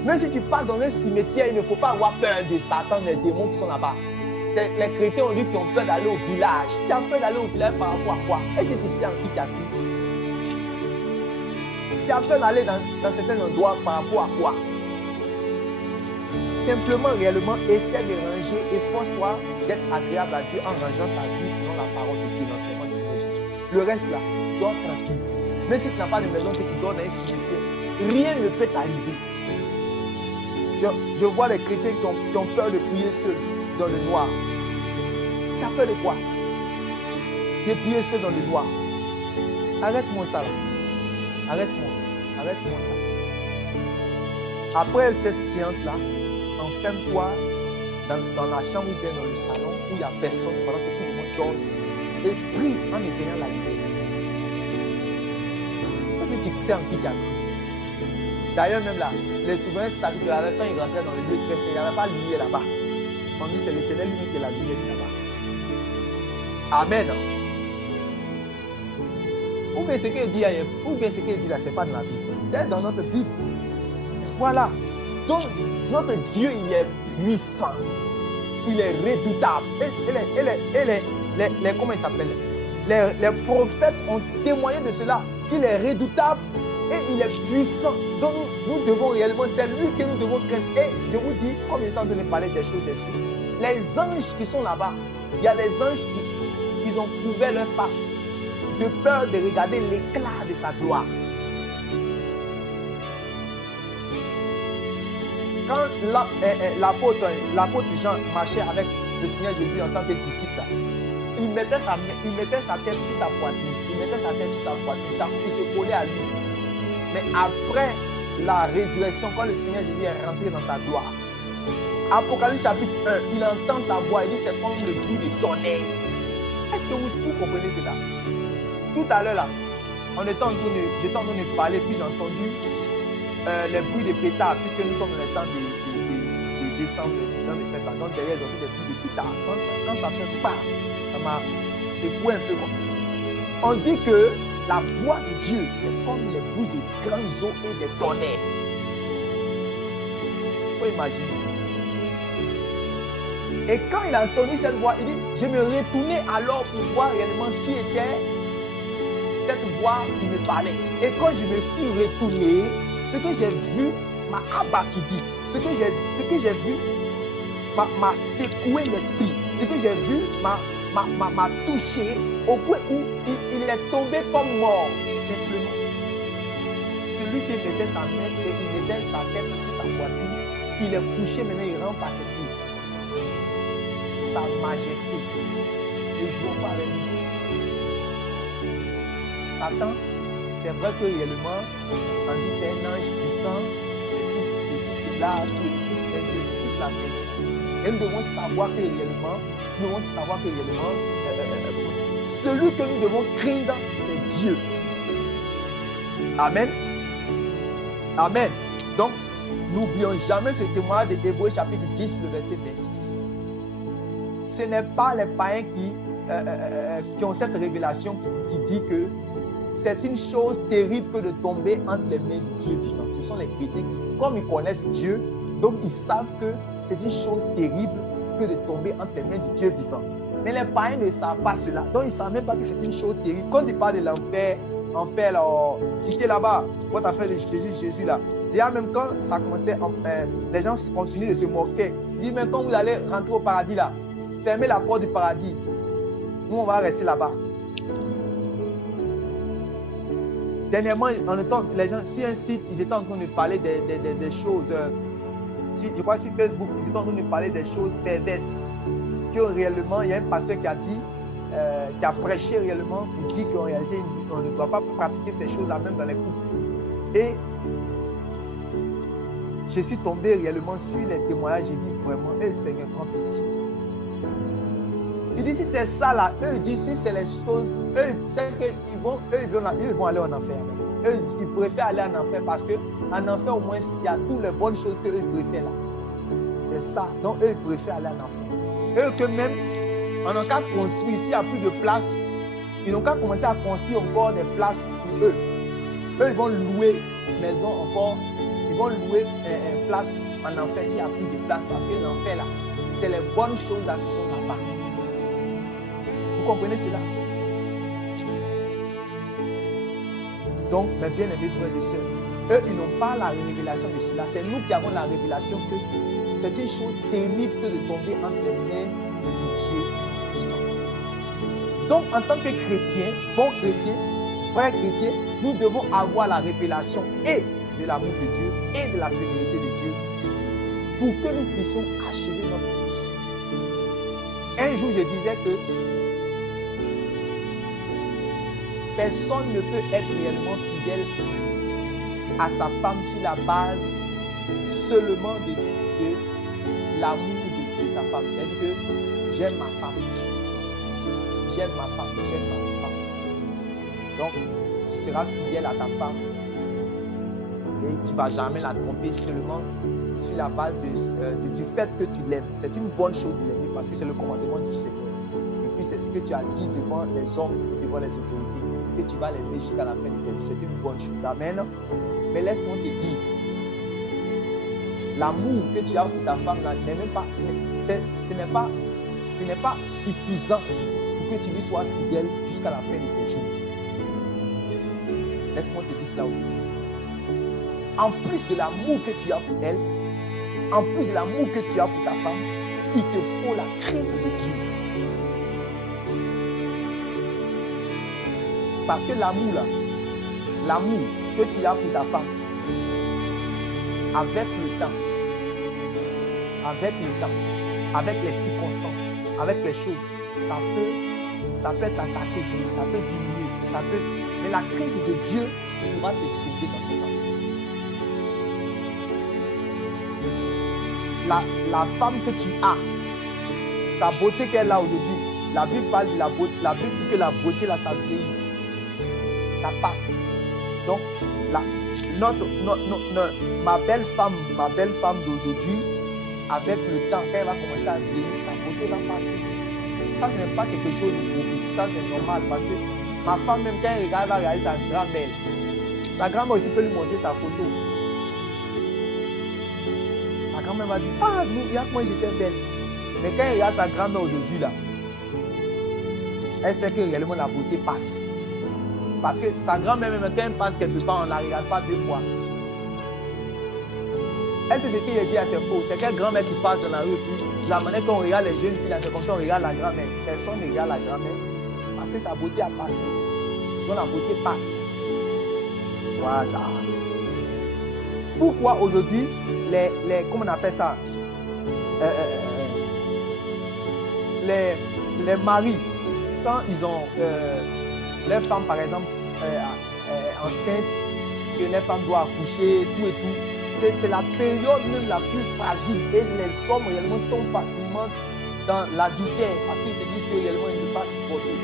Même si tu passes dans un cimetière, il ne faut pas avoir peur de Satan, des démons qui sont là-bas. Les chrétiens ont dit qu'ils ont peur d'aller au village. Tu as peur d'aller au village par rapport à quoi? Et tu sais en qui tu as cru? Tu as peur d'aller dans certains endroits par rapport à quoi? Simplement, réellement, essaie de ranger, efforce-toi d'être agréable à Dieu en rangeant ta vie selon la parole de Dieu, l'enseignement du Seigneur Jésus. Le reste là, dors tranquille. Même si tu n'as pas de maison, que tu dors dans un cimetière, rien ne peut t'arriver. Je vois les chrétiens qui ont peur de prier seuls dans le noir. Tu as peur de quoi? De prier seul dans le noir. Arrête-moi ça là. Arrête-moi ça. Après cette séance-là, enferme-toi dans la chambre ou bien dans le salon où il n'y a personne pendant que tout le monde dort et prie en éteignant la lumière. Et que tu sais en qui tu as cru. D'ailleurs, même là, les souverains statiques, quand ils rentraient dans le lieu très saint, il n'y avait pas de lumière là-bas. On dit que c'est l'Éternel lui qui est la lumière là-bas. Amen. Ou bien ce qu'il dit ailleurs, ou bien ce qu'il dit là, ce n'est pas dans la Bible. C'est dans notre Bible. Voilà. Donc, notre Dieu, il est puissant. Il est redoutable. Comment il s'appelle? Les prophètes ont témoigné de cela. Il est redoutable et il est puissant. Donc, nous devons réellement, c'est lui que nous devons craindre. Et je vous dis, comme il est en train de parler des choses dessus, les anges qui sont là-bas, il y a des anges qui ont couvert leur face de peur de regarder l'éclat de sa gloire. quand l'apôtre Jean marchait avec le Seigneur Jésus en tant que disciple, il mettait sa tête sur sa poitrine. Il se collait à lui. Mais après la résurrection, quand le Seigneur Jésus est rentré dans sa gloire, Apocalypse chapitre 1, il entend sa voix, il dit c'est comme le bruit de tonnerre. Est-ce que vous comprenez cela? Tout à l'heure là, j'étais en train de parler, puis j'ai entendu les bruits de pétards, puisque nous sommes dans le temps de décembre, dans les fêtes. Donc derrière, ils ont vu des bruits de pétards. Quand ça fait pas, ça m'a secoué un peu comme ça. On dit que la voix de Dieu, c'est comme les bruits de grands eaux et des tonnerres. Il faut imaginer. Et quand il a entendu cette voix, il dit, je me retournais alors pour voir réellement qui était cette voix qui me parlait. Et quand je me suis retourné, ce que j'ai vu m'a abasourdi. Ce que j'ai vu m'a secoué l'esprit. Ce que j'ai vu m'a touché au point où il est tombé comme mort, simplement. Celui qui mettait sa main et il mettait sa tête sur sa poitrine, il est couché, maintenant il rentre par ses pieds. Sa majesté. Ne jouons pas avec lui. Satan, c'est vrai que réellement, on dit c'est un ange puissant, ceci, cela, tout, mais Jésus-Christ l'a fait. Et nous devons savoir que réellement, celui que nous devons craindre, c'est Dieu. Amen. Amen. Donc, n'oublions jamais ce témoignage de Hébreux chapitre 10, le verset 26. Ce n'est pas les païens qui ont cette révélation qui dit que c'est une chose terrible que de tomber entre les mains du Dieu vivant. Ce sont les chrétiens qui, comme ils connaissent Dieu, donc ils savent que c'est une chose terrible que de tomber entre les mains du Dieu vivant. Mais les païens ne savent pas cela. Donc ils ne savent même pas que c'est une chose terrible. Quand ils parlent de l'enfer, qui était là-bas, votre affaire de Jésus là. Déjà même quand ça commençait, les gens continuent de se moquer. Ils disent, mais quand vous allez rentrer au paradis là, fermez la porte du paradis. Nous, on va rester là-bas. Dernièrement, les gens, sur un site, ils étaient en train de parler des choses. Je crois sur Facebook, ils étaient en train de parler des choses perverses. Que réellement, il y a un pasteur qui a dit, qui a prêché réellement pour dire qu'en réalité, on ne doit pas pratiquer ces choses-là même dans les couples. Et je suis tombé réellement sur les témoignages. J'ai dit vraiment, Seigneur, prends pitié. Il dit si c'est ça là, eux ils disent si c'est les choses, eux c'est qu'ils vont aller en enfer. Eux ils préfèrent aller en enfer parce qu'en enfer au moins il y a toutes les bonnes choses qu'eux ils préfèrent là. C'est ça, donc eux ils préfèrent aller en enfer. Eux que même, on n'a qu'à construire, s'il n'y a plus de place, ils n'ont qu'à commencer à construire encore des places pour eux. Eux ils vont louer maison encore, ils vont louer une place en enfer s'il n'y a plus de place parce que l'enfer là, c'est les bonnes choses là qui sont là-bas. Vous comprenez cela? Donc, mes bien-aimés frères et sœurs, eux, ils n'ont pas la révélation de cela. C'est nous qui avons la révélation que c'est une chose terrible que de tomber entre les mains du Dieu vivant. Donc, en tant que chrétiens, bons chrétiens, frères chrétiens, nous devons avoir la révélation et de l'amour de Dieu et de la sévérité de Dieu pour que nous puissions achever notre course. Un jour, je disais que personne ne peut être réellement fidèle à sa femme sur la base seulement de l'amour de sa femme. C'est-à-dire que j'aime ma femme. J'aime ma femme. Donc, tu seras fidèle à ta femme et tu ne vas jamais la tromper seulement sur la base du fait que tu l'aimes. C'est une bonne chose de l'aimer parce que c'est le commandement du Seigneur. Et puis, c'est ce que tu as dit devant les hommes et devant les autorités. Que tu vas l'aimer jusqu'à la fin de ta vie. C'est une bonne chose. Amen. Mais laisse-moi te dire, l'amour que tu as pour ta femme n'est même pas, ce n'est pas suffisant pour que tu lui sois fidèle jusqu'à la fin de tes jours. Laisse-moi te dire cela aujourd'hui. En plus de l'amour que tu as pour elle, en plus de l'amour que tu as pour ta femme, il te faut la crainte de Dieu. Parce que l'amour là, l'amour que tu as pour ta femme, avec le temps, avec le temps, avec les circonstances, avec les choses, ça peut être attaqué, ça peut diminuer, mais la crainte de Dieu pourra te sauver dans ce temps. La femme que tu as, sa beauté qu'elle a aujourd'hui, la Bible parle de la beauté, la Bible dit que la beauté là, ça vieillit, ça passe. Donc, ma belle femme d'aujourd'hui, avec le temps, quand elle va commencer à vieillir, sa beauté va passer. Ça, ce n'est pas quelque chose de mauvais, ça c'est normal, parce que ma femme, même quand elle regarde, va regarder sa grand-mère. Sa grand-mère aussi peut lui montrer sa photo. Sa grand-mère va dire, ah, regarde moi j'étais belle. Mais quand elle regarde sa grand-mère aujourd'hui, là, elle sait que réellement la beauté passe. Parce que sa grand-mère, même quand elle passe quelque part, on ne la regarde pas 2 fois. Elle sait ce qu'il dit, c'est faux. C'est quelle grand-mère qui passe dans la rue. Puis, la manière qu'on regarde les jeunes filles, c'est comme ça on regarde la grand-mère. Personne ne regarde la grand-mère. Parce que sa beauté a passé. Donc la beauté passe. Voilà. Pourquoi aujourd'hui, comment on appelle ça, les maris, quand ils ont les femmes, par exemple, enceintes, que les femmes doivent accoucher, tout et tout, c'est la période même la plus fragile. Et les hommes réellement tombent facilement dans l'adultère parce qu'ils se disent que réellement ils ne peuvent pas supporter.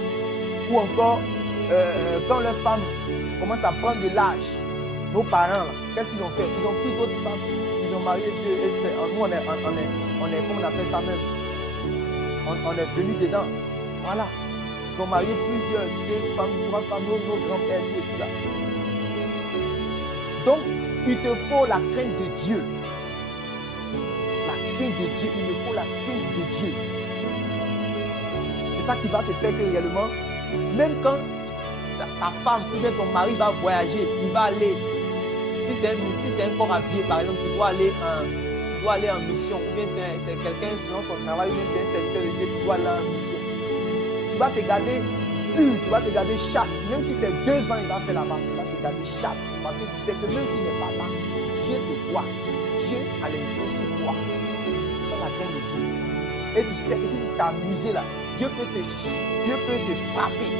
Ou encore, quand les femmes commencent à prendre de l'âge, nos parents, qu'est-ce qu'ils ont fait? Ils ont pris d'autres femmes, ils ont marié 2. Et nous, on est, comment on appelle ça même? On est venu dedans. Voilà. Ils ont marié plusieurs, 2 femmes, 3 femmes, nos grands-pères, et tout là. Donc, il te faut la crainte de Dieu. La crainte de Dieu, il me faut la crainte de Dieu. C'est ça qui va te faire que réellement, même quand ta femme ou bien ton mari va voyager, il va aller, si c'est un corps habillé par exemple, qui doit aller en mission, ou bien c'est quelqu'un selon son travail, ou bien c'est un serviteur de Dieu qui doit aller en mission. Tu vas te garder pur, tu vas te garder chaste, même si c'est 2 ans il va faire là-bas, tu vas te garder chaste, parce que tu sais que même s'il n'est pas là, Dieu te voit, Dieu a les yeux sur toi. C'est ça la crainte de Dieu. Et tu sais que si tu t'amuses là, Dieu peut te frapper.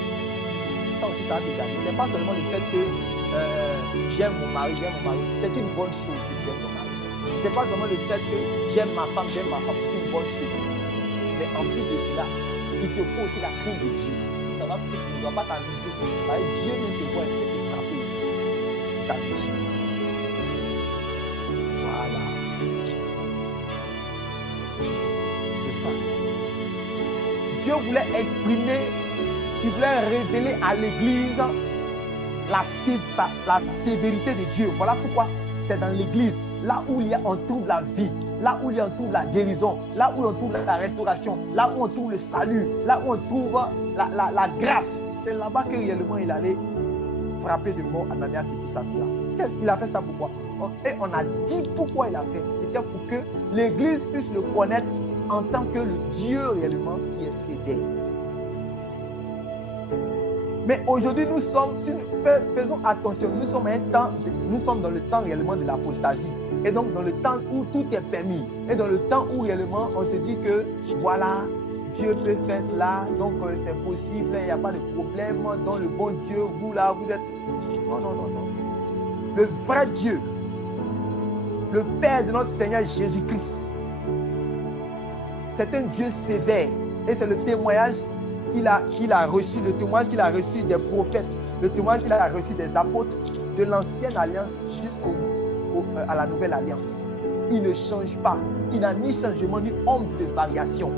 Ça aussi, ça va te garder. Ce n'est pas seulement le fait que j'aime mon mari. C'est une bonne chose que tu aimes ton mari. Ce n'est pas seulement le fait que j'aime ma femme, c'est une bonne chose. Mais en plus de cela, il te faut aussi la crainte de Dieu. Ça va que tu ne dois pas t'amuser. Dieu même te voit et peut te frapper aussi. Si tu t'amuses. Voilà. C'est ça. Dieu voulait exprimer, il voulait révéler à l'Église la sévérité de Dieu. Voilà pourquoi c'est dans l'Église, là où on trouve la vie, là où on trouve la guérison, là où on trouve la restauration, là où on trouve le salut, là où on trouve la grâce. C'est là-bas que réellement il allait frapper de mort Ananias et puis Saphira. Qu'est-ce qu'il a fait ça pourquoi? Et on a dit pourquoi il a fait. C'était pour que l'Église puisse le connaître en tant que le Dieu réellement qui est sévère. Mais aujourd'hui, faisons attention, nous sommes dans le temps réellement de l'apostasie. Et donc dans le temps où tout est permis. Et dans le temps où réellement on se dit que voilà, Dieu peut faire cela, donc c'est possible, il n'y a pas de problème. Donc le bon Dieu, vous là, vous êtes... Non. Le vrai Dieu, le Père de notre Seigneur Jésus-Christ, c'est un Dieu sévère. Et c'est le témoignage qu'il a reçu, le témoignage qu'il a reçu des prophètes, le témoignage qu'il a reçu des apôtres, de l'ancienne alliance jusqu'à la nouvelle alliance. Il ne change pas. Il n'a ni changement, ni ombre de variation.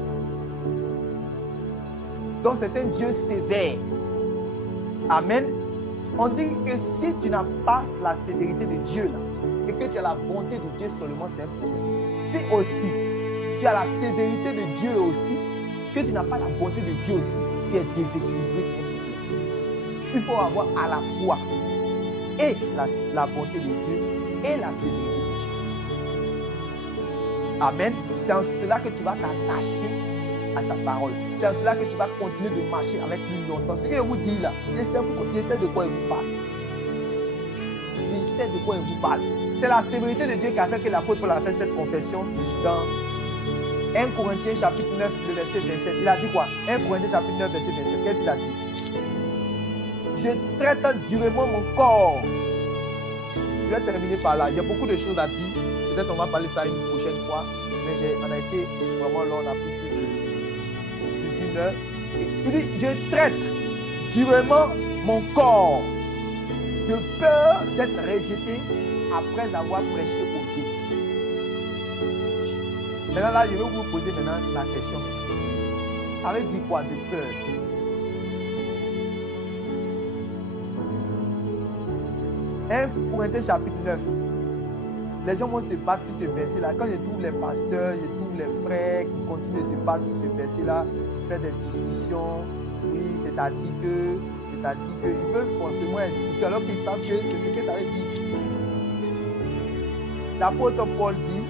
Donc c'est un Dieu sévère. Amen. On dit que si tu n'as pas la sévérité de Dieu là, et que tu as la bonté de Dieu seulement, c'est un problème. Si aussi tu as la sévérité de Dieu aussi, que tu n'as pas la bonté de Dieu aussi, tu es déséquilibré, c'est un problème. Il faut avoir à la fois et la bonté de Dieu et la sévérité de Dieu. Amen. C'est en cela que tu vas t'attacher à sa parole. C'est en cela que tu vas continuer de marcher avec lui longtemps. Ce que je vous dis là, je sais de quoi il vous parle. Je sais de quoi il vous parle. C'est la sévérité de Dieu qui a fait que l'apôtre Paul a fait cette confession dans 1 Corinthiens chapitre 9, le verset 27. Il a dit quoi? 1 Corinthiens chapitre 9, verset 27. Qu'est-ce qu'il a dit? Je traite durement mon corps. Je vais terminer par là. Il y a beaucoup de choses à dire. Peut-être on va parler ça une prochaine fois. Mais on a été vraiment là, on a pris plus d'une heure. Et il dit, je traite durement mon corps de peur d'être rejeté après avoir prêché aux autres. Maintenant là, je vais vous poser maintenant la question. Ça veut dire quoi de peur? 1 Corinthiens chapitre 9. Les gens vont se battre sur ce verset-là. Quand je trouve les pasteurs, je trouve les frères qui continuent de se battre sur ce verset-là, faire des discussions. Oui, c'est-à-dire qu'ils veulent forcément expliquer alors qu'ils savent que c'est ce que ça veut dire. L'apôtre Paul dit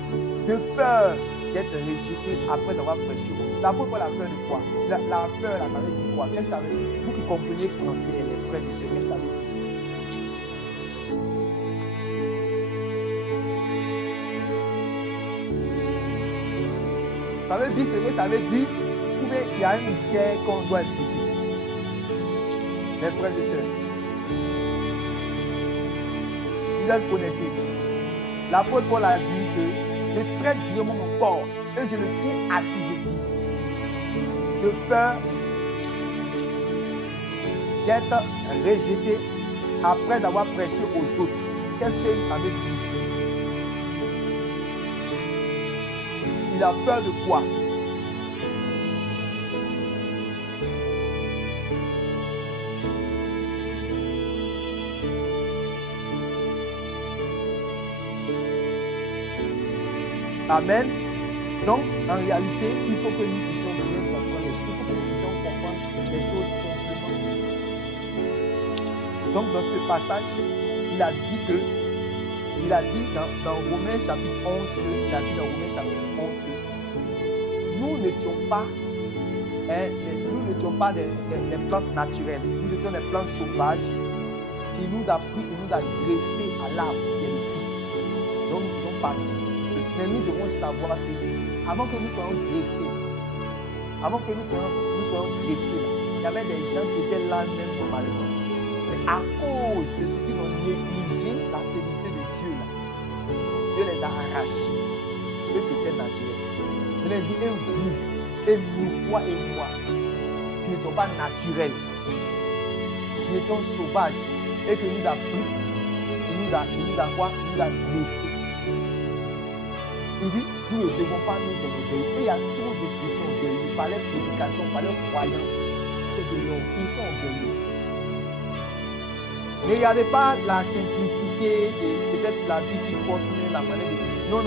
de peur d'être rejeté après avoir prêché. L'apôtre Paul a peur de quoi? La peur, là, ça veut dire quoi? Qu'est-ce que ça veut dire? Vous qui comprenez français, les frères et sœurs, qu'est-ce que ça veut dire? Ça veut dire ce que ça veut dire, ou bien il y a un mystère qu'on doit expliquer. Mes frères et sœurs, vous êtes connectés. L'apôtre Paul a dit que je traite durement mon corps et je le tiens assujetti de peur d'être rejeté après avoir prêché aux autres. Qu'est-ce que ça veut dire? Il a peur de quoi? Amen. Donc, en réalité, il faut que nous puissions bien comprendre les choses. Il faut que nous puissions comprendre les choses simplement. Donc, dans ce passage, il a dit dans Romains chapitre 11, que nous n'étions pas des plantes naturelles. Nous étions des plantes sauvages. Il nous a pris, il nous a greffé à l'arbre qui est le Christ. Donc, nous faisons partie. Mais nous devons savoir que avant que nous soyons greffés, il y avait des gens qui étaient là même normalement. Mais à cause de ce qu'ils ont négligé la sécurité de Dieu, là, Dieu les a arrachés, eux qui étaient naturels. Il a dit, et vous, et nous, toi et moi, qui n'étions pas naturels, qui étions sauvages, et que nous a pris, il nous a greffés. Il dit, nous ne devons pas nous enorgueillir. Et il y a trop de chrétiens orgueilleux par leur prédication, par leur croyance. C'est de l'orgueil, ils sont orgueilleux. Ne regardez pas la simplicité et peut-être la vie qu'il porte, mais la manière de... Non.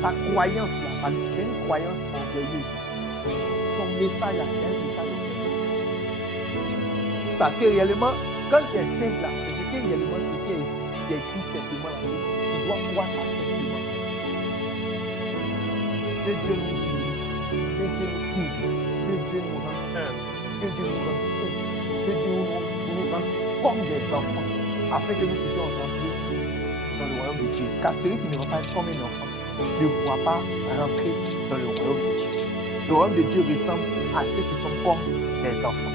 Sa croyance, là, c'est une croyance orgueilleuse. Son message, là, c'est un message orgueilleux. Parce que réellement, quand tu es simple, là, c'est ce qui est réellement, ce qui est écrit simplement là. Tu dois voir ça simplement. Que Dieu nous unit, que Dieu nous couvre, que Dieu nous rende humbles, que Dieu nous rende saints, que Dieu nous rende comme des enfants, afin que nous puissions rentrer dans le royaume de Dieu. Car celui qui ne va pas être comme un enfant ne pourra pas rentrer dans le royaume de Dieu. Le royaume de Dieu ressemble à ceux qui sont comme des enfants.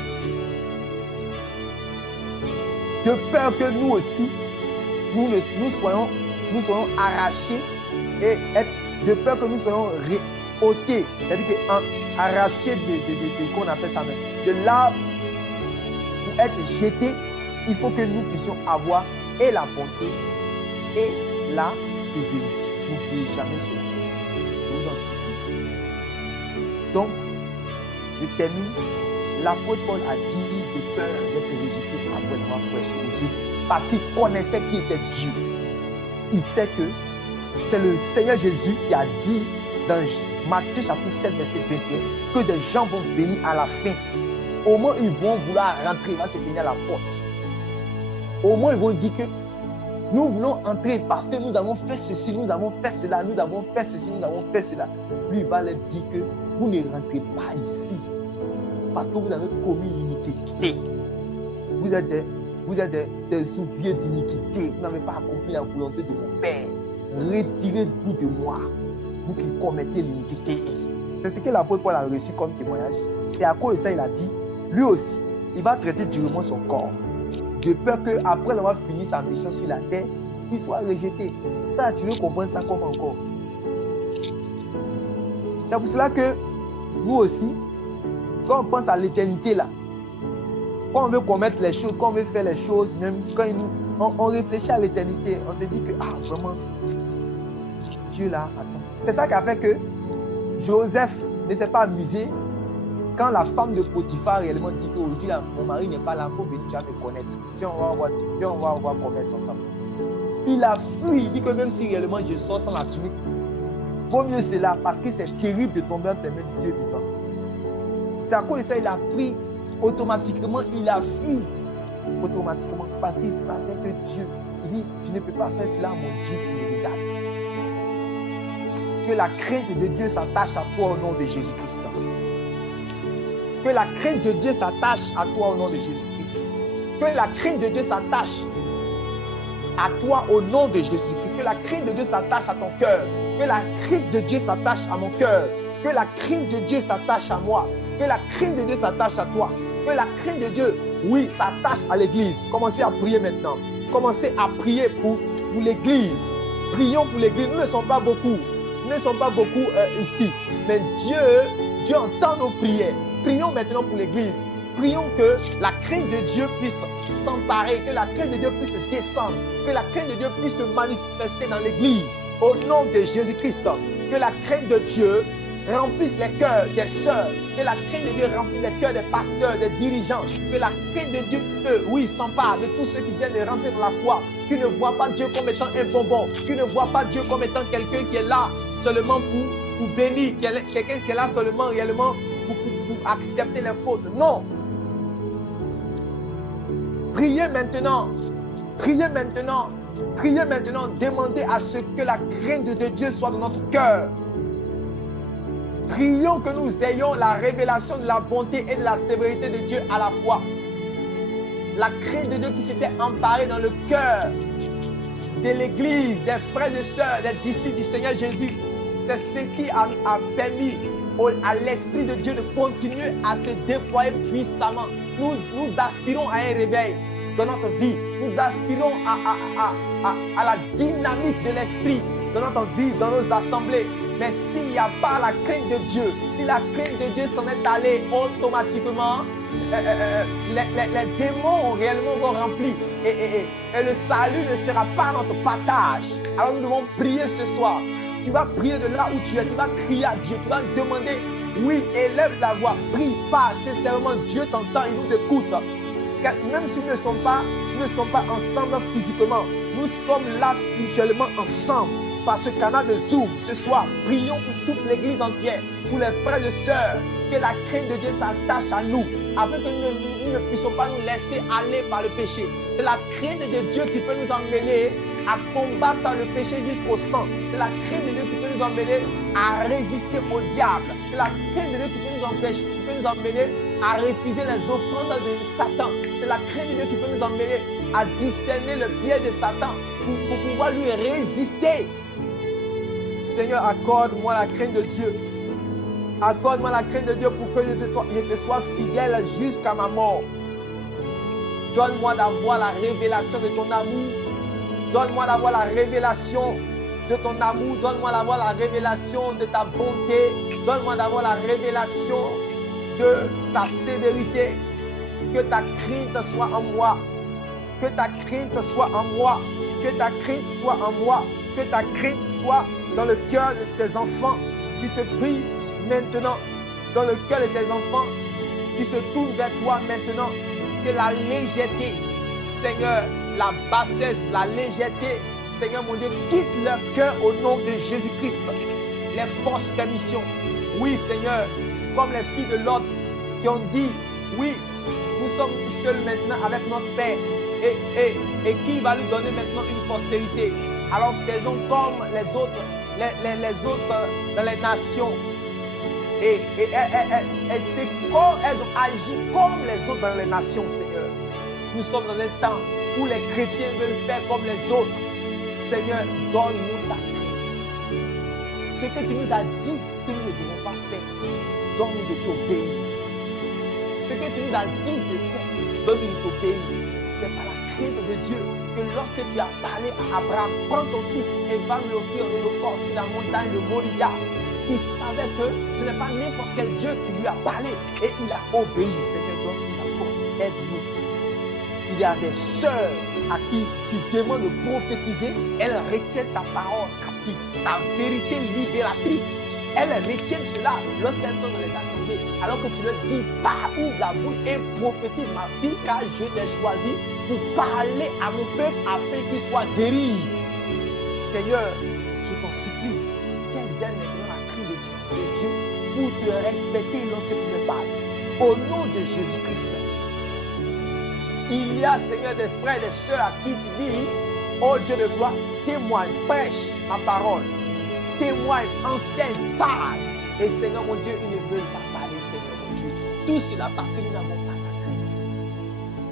De peur que nous aussi, nous soyons arrachés et de peur que nous soyons ôtés, c'est-à-dire arrachés qu'on appelle ça même, de l'arbre pour être jetés, il faut que nous puissions avoir et la bonté et la sévérité. N'oubliez jamais cela. Nous en supplie. Donc, je termine. L'apôtre Paul a dit de peur d'être rejeté après avoir prêché aux autres parce qu'il connaissait qui était Dieu. Il sait que c'est le Seigneur Jésus qui a dit dans Matthieu chapitre 7, verset 21, que des gens vont venir à la fin. Au moins, ils vont vouloir rentrer, il va se tenir à la porte. Au moins, ils vont dire que nous voulons entrer parce que nous avons fait ceci, nous avons fait cela, nous avons fait ceci, nous avons fait cela. Lui, il va leur dire que vous ne rentrez pas ici parce que vous avez commis l'iniquité. Vous êtes des ouvriers d'iniquité. Vous n'avez pas accompli la volonté de mon Père. Retirez-vous de moi, vous qui commettez l'iniquité. c'est ce que l'apôtre Paul a reçu comme témoignage. C'est à cause de ça il a dit, lui aussi, il va traiter durement son corps, de peur qu'après avoir fini sa mission sur la terre, il soit rejeté. Ça, tu veux comprendre ça comme encore? C'est pour cela que nous aussi, quand on pense à l'éternité là, quand on veut commettre les choses, quand on veut faire les choses, même quand on réfléchit à l'éternité, on se dit que, vraiment, Dieu là, attends. C'est ça qui a fait que Joseph ne s'est pas amusé quand la femme de Potiphar réellement dit qu'aujourd'hui, mon mari n'est pas là, il faut venir, tu vas me connaître. Viens, on va avoir commerce ensemble. Il a fui, il dit que même si réellement je sors sans la tunique, vaut mieux cela parce que c'est terrible de tomber entre les mains de Dieu vivant. C'est à cause de ça qu'il a pris automatiquement, il a fui automatiquement parce qu'il savait que Dieu, il dit, je ne peux pas faire cela à mon Dieu qui me regarde. Que la crainte de Dieu s'attache à toi au nom de Jésus-Christ. Que la crainte de Dieu s'attache à toi au nom de Jésus-Christ. Que la crainte de Dieu s'attache à toi au nom de Jésus-Christ. Que la crainte de Dieu s'attache à ton cœur. Que la crainte de Dieu s'attache à mon cœur. Que la crainte de Dieu s'attache à moi. Que la crainte de Dieu s'attache à toi. Que la crainte de Dieu, oui, s'attache à l'église. Commencez à prier maintenant. Commencez à prier pour l'église. Prions pour l'église. Nous ne sommes pas beaucoup. Nous ne sommes pas beaucoup ici. Mais Dieu entend nos prières. Prions maintenant pour l'église. Prions que la crainte de Dieu puisse s'emparer, que la crainte de Dieu puisse descendre, que la crainte de Dieu puisse se manifester dans l'église. Au nom de Jésus-Christ, que la crainte de Dieu remplisse les cœurs des sœurs, que la crainte de Dieu remplisse les cœurs des pasteurs, des dirigeants, que la crainte de Dieu, oui, s'empare de tous ceux qui viennent de rentrer dans la foi, qui ne voient pas Dieu comme étant un bonbon, qui ne voient pas Dieu comme étant quelqu'un qui est là seulement pour bénir, quelqu'un qui est là seulement réellement pour accepter les fautes. Non. Priez maintenant, priez maintenant, priez maintenant, demandez à ce que la crainte de Dieu soit dans notre cœur. Prions que nous ayons la révélation de la bonté et de la sévérité de Dieu à la fois. La crainte de Dieu qui s'était emparée dans le cœur de l'Église, des frères et sœurs, des disciples du Seigneur Jésus. C'est ce qui a permis à l'Esprit de Dieu de continuer à se déployer puissamment. Nous aspirons à un réveil dans notre vie. Nous aspirons à la dynamique de l'Esprit dans notre vie, dans nos assemblées. Mais s'il n'y a pas la crainte de Dieu, si la crainte de Dieu s'en est allée automatiquement, les démons réellement vont remplir et le salut ne sera pas notre partage. Alors nous devons prier ce soir. Tu vas prier de là où tu es, tu vas crier à Dieu, tu vas demander, oui, élève ta voix, prie pas, sincèrement, Dieu t'entend, il nous écoute. Même si nous ne sommes pas ensemble physiquement, nous sommes là spirituellement ensemble. Par ce canal de Zoom, ce soir, prions pour toute l'église entière, pour les frères et sœurs, que la crainte de Dieu s'attache à nous, afin que nous ne puissions pas nous laisser aller par le péché. C'est la crainte de Dieu qui peut nous emmener à combattre le péché jusqu'au sang. C'est la crainte de Dieu qui peut nous emmener à résister au diable. C'est la crainte de Dieu qui peut nous emmener à refuser les offrandes de Satan. C'est la crainte de Dieu qui peut nous emmener à discerner le piège de Satan pour pouvoir lui résister. Seigneur, accorde-moi la crainte de Dieu. Accorde-moi la crainte de Dieu pour que je te sois fidèle jusqu'à ma mort. Donne-moi d'avoir la révélation de ton amour. Donne-moi d'avoir la révélation de ton amour. Donne-moi d'avoir la révélation de ta bonté. Donne-moi d'avoir la révélation de ta sévérité. Que ta crainte soit en moi. Que ta crainte soit en moi. Que ta crainte soit en moi. Que ta crainte soit dans le cœur de tes enfants qui te prient maintenant. Dans le cœur de tes enfants qui se tournent vers toi maintenant. Que la légèreté, Seigneur, la bassesse, la légèreté, Seigneur mon Dieu, quitte leur cœur au nom de Jésus-Christ. Les fausses permissions. Oui, Seigneur, comme les filles de Lot qui ont dit, oui, nous sommes seuls maintenant avec notre Père. Et qui va lui donner maintenant une postérité? Alors faisons comme les autres, les autres dans les nations. Et c'est comme elles ont agi comme les autres dans les nations, Seigneur. Nous sommes dans un temps où les chrétiens veulent faire comme les autres. Seigneur, donne-nous ta crainte. Ce que tu nous as dit que nous ne devons pas faire, donne-nous de t'obéir. Ce que tu nous as dit de faire, donne-nous de t'obéir. C'est par la crainte de Dieu que lorsque tu as parlé à Abraham, prends ton fils et va me l'offrir en holocauste sur la montagne de Moria. Il savait que ce n'est pas n'importe quel Dieu qui lui a parlé et il a obéi. Seigneur, donne-nous la force, aide-nous. Il y a des sœurs à qui tu demandes de prophétiser, elles retiennent ta parole captive, ta vérité libératrice. Elles retiennent cela lorsqu'elles sont dans les assemblées, alors que tu leur dis, pas ouvre la bouche et prophétise ma fille, car je t'ai choisi pour parler à mon peuple afin qu'il soit guéri. Seigneur, je t'en supplie, qu'elles aiment maintenant la cri de Dieu pour te respecter lorsque tu me parles. Au nom de Jésus-Christ. Il y a, Seigneur, des frères et des sœurs à qui tu dis, oh Dieu de gloire, témoigne, prêche ma parole, témoigne, enseigne, parle. Et Seigneur mon Dieu, ils ne veulent pas parler, Seigneur mon Dieu. Tout cela parce que nous n'avons pas ta crainte.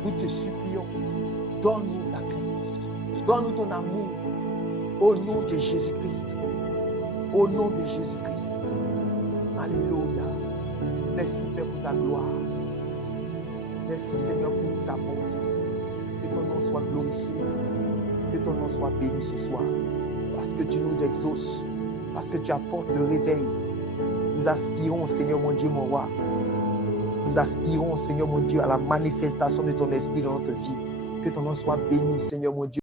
Nous te supplions, donne-nous ta crainte, donne-nous ton amour, au nom de Jésus-Christ. Au nom de Jésus-Christ. Alléluia. Merci Père pour ta gloire. Merci Seigneur pour ta bonté. Que ton nom soit glorifié. Que ton nom soit béni ce soir. Parce que tu nous exauces. Parce que tu apportes le réveil. Nous aspirons, Seigneur mon Dieu, mon roi. Nous aspirons, Seigneur mon Dieu, à la manifestation de ton esprit dans notre vie. Que ton nom soit béni, Seigneur mon Dieu.